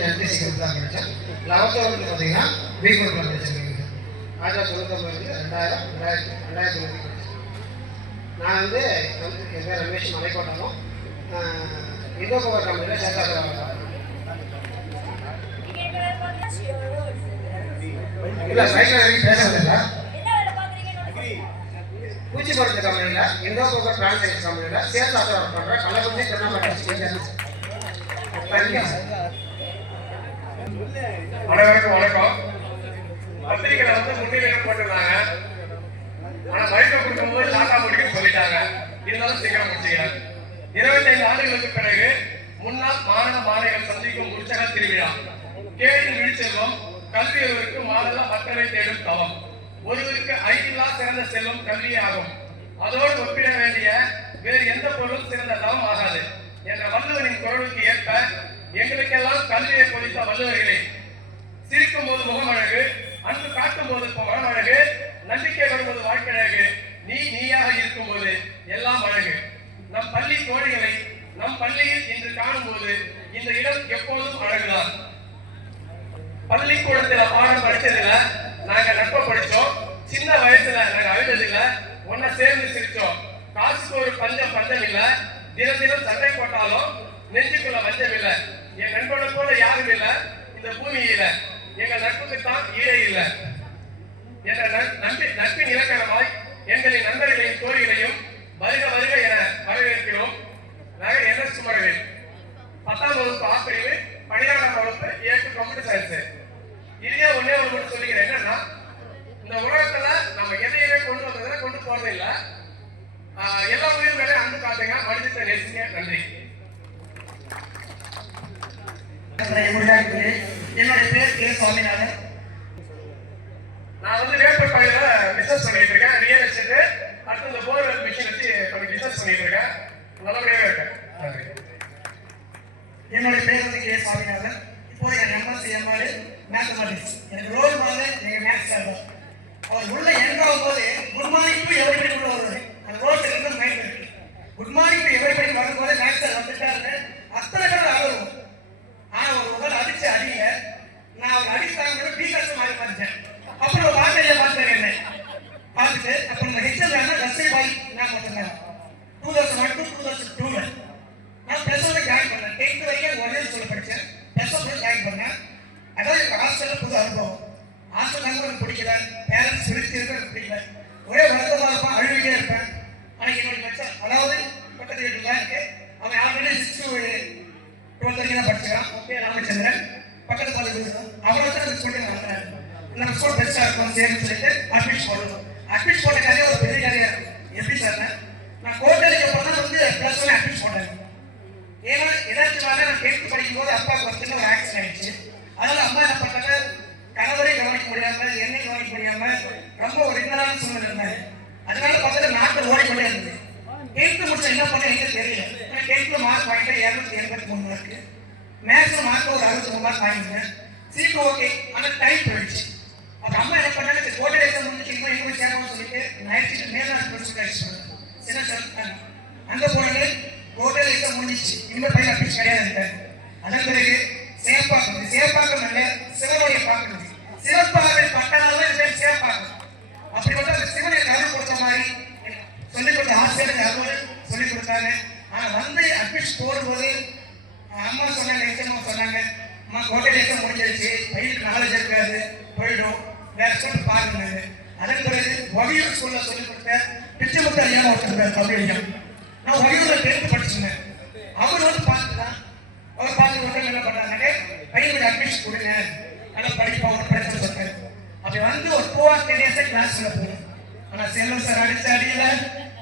10th சிக்ஸ்த் தான் படித்தேன். 11th வந்து பார்த்தீங்கன்னா வீக்கூர் படிச்சிருக்கேன். 1999 2000 நான் வந்து என் பேர் ரமேஷ் மலைக்கோட்டமும் இந்தோகோவா கம்பெனியில் சேர்த்தாங்க. இல்லை சைக்கிள் வரைக்கும் பேசுறதில்லை. பூச்சிமருந்து கம்பெனியில் இந்தோகோவா டிரான்ஸ்லேஷன் கம்பெனியில் சேர்த்தாக்க ஒர்க் பண்ணுறேன். கள்ளக்குறிச்சி திருவண்ணாமலை. அனைவருக்கும் வணக்கம். பத்திரிகைகளை வந்து முன்னிலையில் போட்டுருந்தாங்க, ஆனா மருத்துவ கொடுக்கும்போது டாட்டா முடிக்க சொல்லிட்டாங்க. இருந்தாலும் சீக்கிரம் முடிச்சுக்கிறேன். 25 ஆண்டுகளுக்கு பிறகு முன்னாள் மாணவ மாணவிகள் சந்திக்கும் உற்சக திருவிழா. கேடில் விழிச்செல்வம் கல்வியொருவருக்கு மாணவ மக்களை தேடும் தவம். ஒருவருக்கு ஐந்தில்லா சிறந்த செல்வம் கல்வியே ஆகும். அதோடு ஒப்பிட வேண்டிய வேறு எந்த பொருளும் சிறந்த தவம் ஆகாது என்ற வள்ளுவரின் குரலுக்கு ஏற்ப எங்களுக்கெல்லாம் கல்வியை பொழித்த வள்ளுவர்களே, சிரிக்கும் போது முகமழகு, அன்பு காட்டும் போது மனமழகு, நம்பிக்கை வருவது வாழ்க்கை அழகு, நீயாக இருக்கும் போது எல்லாம் அழகு. நம் இந்த இடம் எப்போதும் அழகுதான். பள்ளிக்கூடத்துல பாடம் படிச்சதுல நாங்க நட்பை படிச்சோம். சின்ன வயசுல நாங்க அழுததில்ல, ஒன்ன சேர்ந்து சிரிச்சோம். காசுக்கு ஒரு பஞ்சம் இல்ல, தினம் தினம் சண்டை போட்டாலும் நெஞ்சுக்குள்ள வஞ்சம் இல்ல. என் நண்பனை போல யாரும் இல்ல இந்த பூமியில, எங்க நட்புக்கு தான் ஈடே இல்ல. என்ற நட்பின் இலக்கணமாய் எங்களின் நண்பர்களையும் தோழிகளையும் வருக வருக என வரவேற்கிறோம். நகர் NS குமரவேல், 10ஆம் வகுப்பு ஆ பிரிவு, 12ஆம் வகுப்பு ஏற்று கம்ப்யூட்டர் சயின்ஸ். இதே ஒன்னே ஒரு மட்டும் சொல்லிக்கிறேன், என்னன்னா இந்த உலகத்துல நம்ம எதையுமே கொண்டு வந்ததை கொண்டு போறது இல்லை. எல்லா உயிர்களையும் அன்பு காட்டுங்க, மனிதத்தை நேசிங்க. நன்றி. என்னுடைய பேர் கே. சுவாமிநாதன். நான் வந்து வேப்பர் பகுதியில பிசினஸ் பண்ணிட்டு இருக்கேன், ரியல் எஸ்டேட். அடுத்து இந்த போர்வெல் மிஷின் வச்சு பிசினஸ் பண்ணிட்டு இருக்கேன், நல்லபடியாவே இருக்கேன். நன்றி. என்னுடைய பேர் வந்து கே. சுவாமிநாதன். இப்போ என் MSc MA மேத்தமெட்டிக்ஸ். எனக்கு ரோல் மாடல் எங்க மேத்ஸ் சார் தான். அவர் உள்ள என்ட்ராகும் போது குட் மார்னிங் டு எவரிபடி உள்ள வருவாரு. அந்த ரோல் செகண்ட் மைண்ட் இருக்கு. குட் மார்னிங் டு எவரிபடி வரும்போது மேத்ஸ் சார் வந்துட்டாரு. அத்தனை பேர் அழுவோம். ஆனா ஒரு முதல் அடிச்சு அடியில நான் அவர் அடிச்சாங்க பீகாஸ் மாதிரி பார்த்தேன். அப்புறம் வார்த்தையில பார்த்தேன் என்ன பார்த்துட்டு அப்புறம் இந்த ஹெச்எல் ரஸ்ஸை பாய் நான் பார்த்தேன் 2001 to 2002 நான் பிளஸ் ஜாயின் பண்ணேன். 10th வரைக்கும் ஒரே ஸ்கூல்ல படித்தேன். பிளஸ் ஜாயின் பண்ணேன். அதாவது எனக்கு ஹாஸ்டலில் புது அனுபவம். ஹாஸ்டல் எனக்கு பிடிக்கல, பேரண்ட்ஸ் பிரித்து இருக்க பிடிக்கல, ஒரே வருத்தமாக இருப்பேன், அழுவிட்டே இருப்பேன். ஆனால் என்னுடைய மச்சான், அதாவது பக்கத்து வீட்டில் தான் இருக்கு, அவன் ஆல்ரெடி 6 to 12 வரைக்கும் தான் படிச்சிருக்கான். ஓகே, ராமச்சந்திரன் பக்கத்து காலேஜ் அவரை தான் இந்த ஸ்கூலுக்கு வந்தார். நம்ம ஸ்கூல் பெஸ்ட்டாக இருக்கும் சேர்ந்து சொல்லிட்டு அட்மிஷன் போடணும். அட்மிஷன் போட்ட கதையை ஒரு பெரிய கதையாக இருக்கும். எப்படி சார், நான் கோட்டலுக்கு அப்புறம் வந்து +1 அட்மிஷன் போட்டேன். ஏன்னா ஏதாச்சும் நான் 10th படிக்கும் போது அப்பாவுக்கு ஒரு சின்ன ஒரு ஆக்சிடென்ட் ஆயிடுச்சு. அதனால அம்மா என்ன பண்ணாங்க, கணவரையும் கவனிக்க முடியாம என்னையும் கவனிக்க முடியாம ரொம்ப ஒரு இன்னலான சூழ்நிலை இருந்தாரு. அதனால பக்கத்துல நாட்கள் ஓடிக்கொண்டே இருந்தது. 10th முடிச்ச என்ன பண்ண எனக்கு தெரியல. 10th மார்க் வாங்கிட்டு 283 மார்க், மேத்ஸ்ல மார்க் ஒரு 63 மார்க் வாங்கிட்டேன். சீட்டு ஓகே, ஆனா டைம் போயிடுச்சு. அப்ப அம்மா என்ன பண்ணாங்க, கோட்டை எக்ஸாம் முடிச்சு எங்க போய் சேரணும்னு சொல்லிட்டு நைட் ஷிஃப்ட் மேல்நாட்டு படிச்சு சின்ன சார் அங்க போனது. கோட்டை எக்ஸாம் முடிஞ்சிச்சு, இன்னும் பையன் அட்மிஷன் கிடையாது. அதன் பிறகு சேப்பாக்கம் நல்ல சிவனுடைய பார்க்கணும். சிவப்பாவை பட்டணம் பேர் சேப்பாக்கம். அப்படிப்பட்ட அந்த சிவனை அருள் கொடுத்த மாதிரி சொல்லிக் கொடுத்த ஆசிரியர் அருள் சொல்லிக் கொடுத்தாங்க. ஆனா வந்து அட்மிஷன் போடும்போது அம்மா சொன்னாங்க, எச்சம்மா சொன்னாங்க, அம்மா கோட்டை எக்ஸாம் முடிஞ்சிருச்சு, பையனுக்கு நாலேஜ் இருக்காது, போயிடும், வேற ஸ்கூல் பாருங்க. அதன் பிறகு வகையூர் ஸ்கூல்ல சொல்லிக் கொடுத்த பிச்சைமுத்த ஐயா ஒருத்தர் தமிழையும் நான் வகையூர்ல 10th படிச்சிருந்தேன். அவர் வந்து பார்த்துதான் அவர் பார்த்து என்ன பண்றாங்க, பையனுக்கு அட்மிஷன் கொடுங்க, நல்லா படிப்பா ஒரு பிரச்சனை சொல்றாரு. அப்படி வந்து ஒரு 2 or 3 days கிளாஸ்ல போகணும். ஆனா செல்லம் சார் அடிச்ச அடியில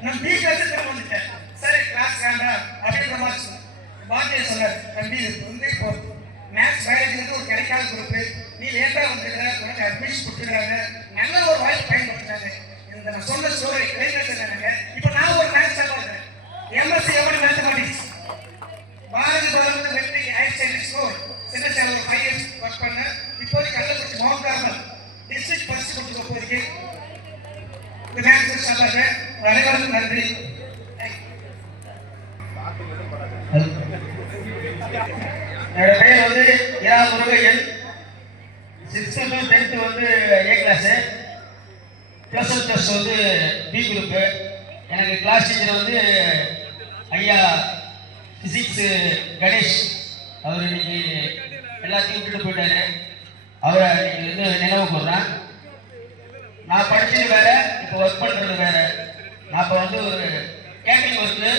நான் பி கிளாஸ் வந்துட்டேன். சரி கிளாஸ் வேண்டாம் அப்படின்ற மாதிரி பாக்கிய சொன்னார், தம்பி வந்து இப்போ மேத்ஸ் பயாலஜி வந்து ஒரு கிடைக்காத குரூப், நீ லேட்டா வந்துருக்கிற, உனக்கு அட்மிஷன் கொடுத்துருக்காங்க, நல்ல ஒரு வாய்ப்பு பயன்படுத்தினாங்க. இந்த நான் சொன்ன ஸ்டோரி கிடைக்கிறாங்க. இப்போ நான் ஒரு மேத்ஸ் பார்க்கிறேன், MSc MA மேத்தமெட்டிக்ஸ், பாரதி பாரத மெட்ரிக் ஹையர் செகண்டரி ஸ்கூல் சின்ன சேலம் ஒரு 5 years ஒர்க் பண்ணேன். இப்போதைக்கு கள்ளக்குறிச்சி மோகன்கார்மல் டிஸ்ட்ரிக்ட் ஃபர்ஸ்ட் கொடுத்து போயிருக்கு. இந்த மேத்ஸ் சொல்றாங்க. அனைவருக்கும் நன்றி. என்னோட பெயர் வந்து இரா முருகையன். 6th to 10th வந்து A கிளாஸு, +1 வந்து B குரூப்பு. எனக்கு கிளாஸ் டீச்சர் வந்து ஐயா பிசிக்ஸ் கணேஷ். அவர் இன்னைக்கு எல்லாத்தையும் விட்டுட்டு போயிட்டாரு. அவரை இன்னைக்கு வந்து நினைவு கூறுறேன். நான் படிச்சது வேற, இப்போ ஒர்க் பண்ணுறது வேற. நான் இப்போ வந்து ஒரு கேட்டரிங் ஒர்க்கு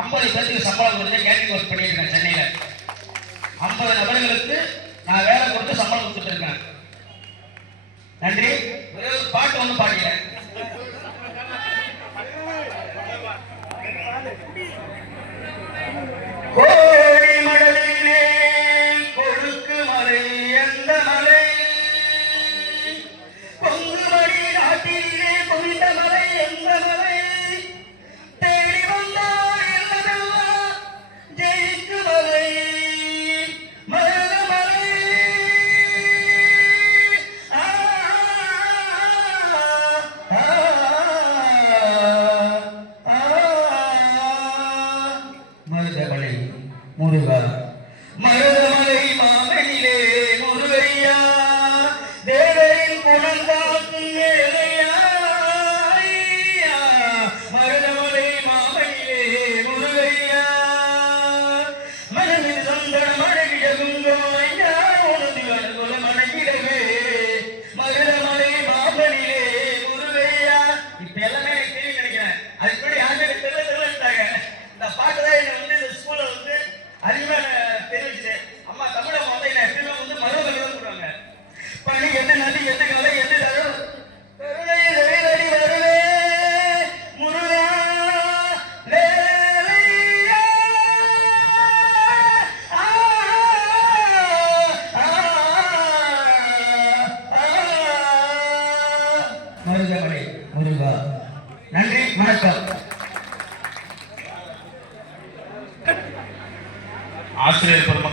50 பேருக்கு சம்பளம் கொடுத்து கேட்டரிங் ஒர்க் பண்ணிட்டு இருக்கேன் சென்னையில். 50 நபர்களுக்கு நான் வேலை கொடுத்து சம்பளம் கொடுத்துட்டு இருக்கேன். நன்றி. ஒரே ஒரு பாட்டு ஒன்று பாடிக்கிறேன். கோடி மடலிலே கொடுக்கு மலை எந்த மலை, பொங்குமடி நாட்டிலே பொய்ந்த மலை எந்த மலை, தேடி வந்தால் என்னதெல்லாம் ஜெயிக்கு மலை, மருத மலை.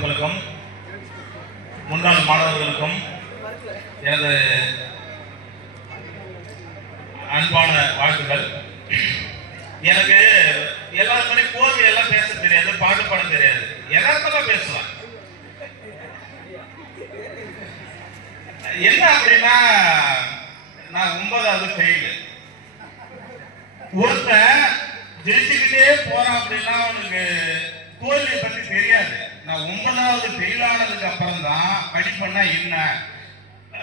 பெருமக்களுக்கும் முன்னாள் மாணவர்களுக்கும் எனது அன்பான வாழ்த்துக்கள். எனக்கு எல்லாருமே கோர்வையெல்லாம் பேச தெரியாது, பாட்டு பாட தெரியாது, யதார்த்தமா பேசுவேன். என்ன அப்படின்னா நான் 9வது ஃபெயில். ஒருத்தன் ஜெயிச்சுக்கிட்டே போறான் அப்படின்னா அவனுக்கு தோல்வியை பத்தி தெரியாது. நான் 9வது ஃபெயில் ஆனதுக்கு அப்புறம் தான் படிப்பண்ணா என்ன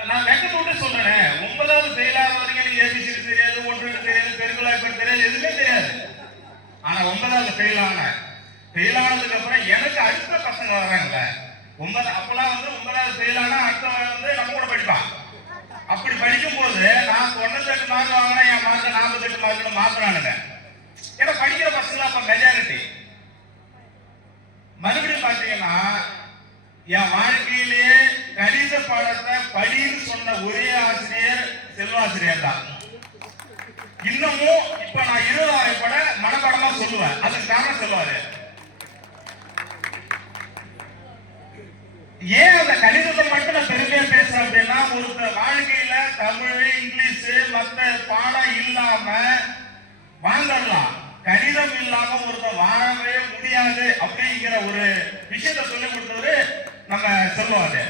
நான் வெக்கத்தை விட்டு சொல்றேன். 9வது ஃபெயில் ஆகிற வரைக்கும் ஏபிசிடி தெரியாது, ஒன்று தெரியாது, பெருங்குழாய்ப்படி தெரியாது, எதுவுமே தெரியாது. ஆனா 9வது ஃபெயில் ஆனதுக்கு அப்புறம் எனக்கு அடுத்த பசங்க வர்றாங்கல்ல, அப்பெல்லாம் 9வது ஃபெயில் ஆனா அடுத்த நம்ம கூட படிப்பான். அப்படி படிக்கும் போது நான் 98 மார்க் வாங்கினா என் மார்க் 48 மார்க் மாத்தினானுங்க. ஏன்னா படிக்கிற பசங்க அப்ப மெஜாரிட்டி. மறுபடியும் பாத்தீங்கன்னா என் வாழ்க்கையிலேயே கணித பாடத்தை படின்னு சொன்ன ஒரே ஆசிரியர் செல்வாசிரியர் தான். இன்னமும் இப்ப நான் 20 பட மனப்பாடமா சொல்லுவேன். அதுக்கு காரணம் சொல்லுவாரு. ஏன் அந்த கணிதத்தை மட்டும் நான் பெருமையா பேசுறேன் அப்படின்னா, ஒரு வாழ்க்கையில தமிழ், இங்கிலீஷ் மற்ற பாடம் இல்லாம வாழ்ந்துடலாம், கணிதம் இல்லாம ஒருத்தர் வாழவே முடியாது அப்படிங்கிற ஒரு விஷயத்த சொல்லி கொடுத்தது நம்ம சொல்லுவாரு.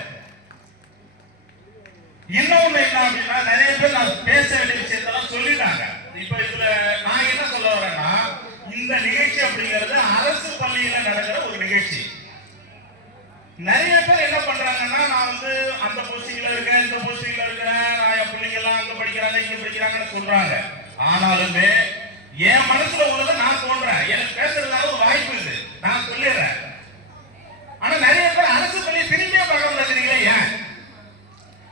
இன்னொன்னு என்ன அப்படின்னா, நிறைய பேர் நான் பேச வேண்டிய விஷயத்தெல்லாம் சொல்லிட்டாங்க. இப்ப இதுல நான் என்ன சொல்ல வரேன்னா, இந்த நிகழ்ச்சி அப்படிங்கிறது அரசு பள்ளியில நடக்கிற ஒரு நிகழ்ச்சி. நிறைய பேர் என்ன பண்றாங்கன்னா, நான் அந்த போஸ்டிங்ல இருக்கேன், இந்த போஸ்டிங்ல இருக்கிறேன், நான் என் பிள்ளைங்க எல்லாம் அங்க படிக்கிறாங்க இங்க படிக்கிறாங்கன்னு சொல்றாங்க. ஆனாலுமே என் மனசுல உள்ளதை நான் சொல்றேன். எனக்கு பேசுறதுனால ஒரு வாய்ப்பு இருக்கு, நான் சொல்லிடுறேன். ஆனா நிறைய பேர் அரசு பள்ளியை திரும்பியே பார்க்க மாட்டேங்கிறீங்களே. ஏன்?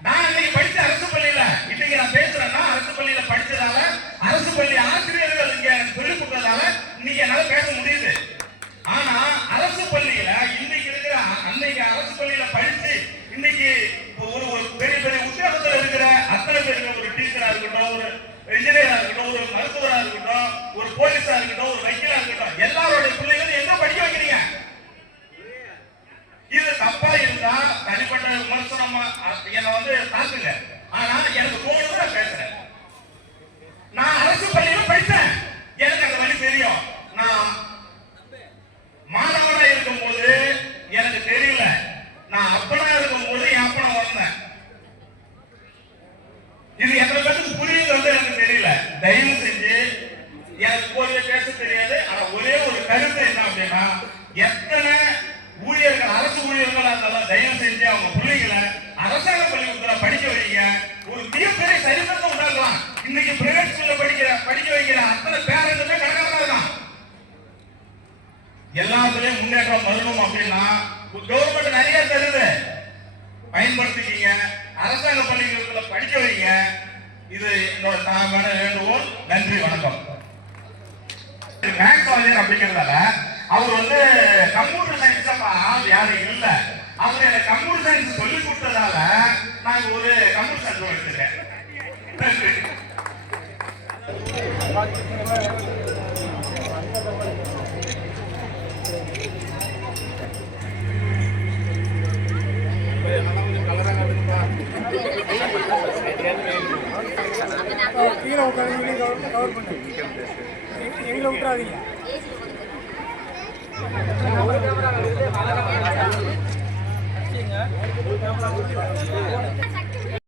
நான் இன்னைக்கு படிச்ச அரசு பள்ளியில இன்னைக்கு நான் பேசுறேன்னா, அரசு பள்ளியில படிச்சதால, அரசு பள்ளி ஆசிரியர்கள் இங்க சொல்லிக் கொடுத்ததால இன்னைக்கு என்னால பேச முடியுது. ஆனா அரசு பள்ளியில இன்னைக்கு இருக்கிற அன்னைக்கு அரசு பள்ளியில படிச்சு இன்னைக்கு ஒரு பெரிய பெரிய உத்தியோகத்துல இருக்கிற அத்தனை பேருக்கு, ஒரு டீச்சரா இருக்கட்டும், ஒரு இன்ஜினியரா இருக்கட்டும், ஒரு மருத்துவரா இருக்கட்டும், ஒரு போலீஸா இருக்கட்டும், ஒரு வக்கீலா இருக்கட்டும், எல்லாரோட பிள்ளைகளும் எங்க படிக்க வைக்கிறீங்க? இது தப்பா இருந்தா தனிப்பட்ட விமர்சனம் என்ன தாக்குங்க. ஆனா எனக்கு தோணுது நான் பேசுறேன். நான் அரசு பள்ளியில படித்தேன், எனக்கு அந்த வழி தெரியும். நான் மாணவனா இருக்கும் போது எனக்கு தெரியல, நான் அப்பனா இருக்கும் போது என் அப்பனை வந்தேன். இது எத்தனை பேருக்கு புரியுது எனக்கு தெரியல. தயவு செஞ்சு, எனக்கு போதிய பேச தெரியாது, ஆனா ஒரே ஒரு கருத்து என்ன அப்படின்னா, எத்தனை ஊழியர்கள் அரசு ஊழியர்களா இருந்தாலும் தயவு செஞ்சு அவங்க பிள்ளைகளை அரசாங்க பள்ளிக்கூடத்துல படிக்க வைங்க. ஒரு மிகப்பெரிய சரித்திரத்தை உண்டாகலாம். இன்னைக்கு பிரைவேட் ஸ்கூல்ல படிக்க வைக்கிற அத்தனை பேரண்ட்ஸுமே கணக்காக இருக்கான். எல்லாத்துலயும் முன்னேற்றம் வரணும் அப்படின்னா கவர்மெண்ட் நிறைய தருது, பயன்படுத்திக்கீங்க. அரசாங்க பள்ளிக்கூடத்துல படிக்க வைங்க. இது என்னோட தாழ்மையான வேண்டுகோள். நன்றி, வணக்கம். மேக்ஸ் ஆசிரியர் அப்படிங்கிறதால அவர் கம்ப்யூட்டர் சயின்ஸ் யாரும் இல்ல, அவர் எனக்கு கம்ப்யூட்டர் சயின்ஸ் சொல்லி கொடுத்ததால நான் ஒரு கம்ப்யூட்டர் சயின்ஸ் எடுத்துட்டேன். நன்றி. கீழே உட்காந்து கவர் பண்ணுங்க, எங்களை விட்டுறாதீங்க. ஒரு கேமரா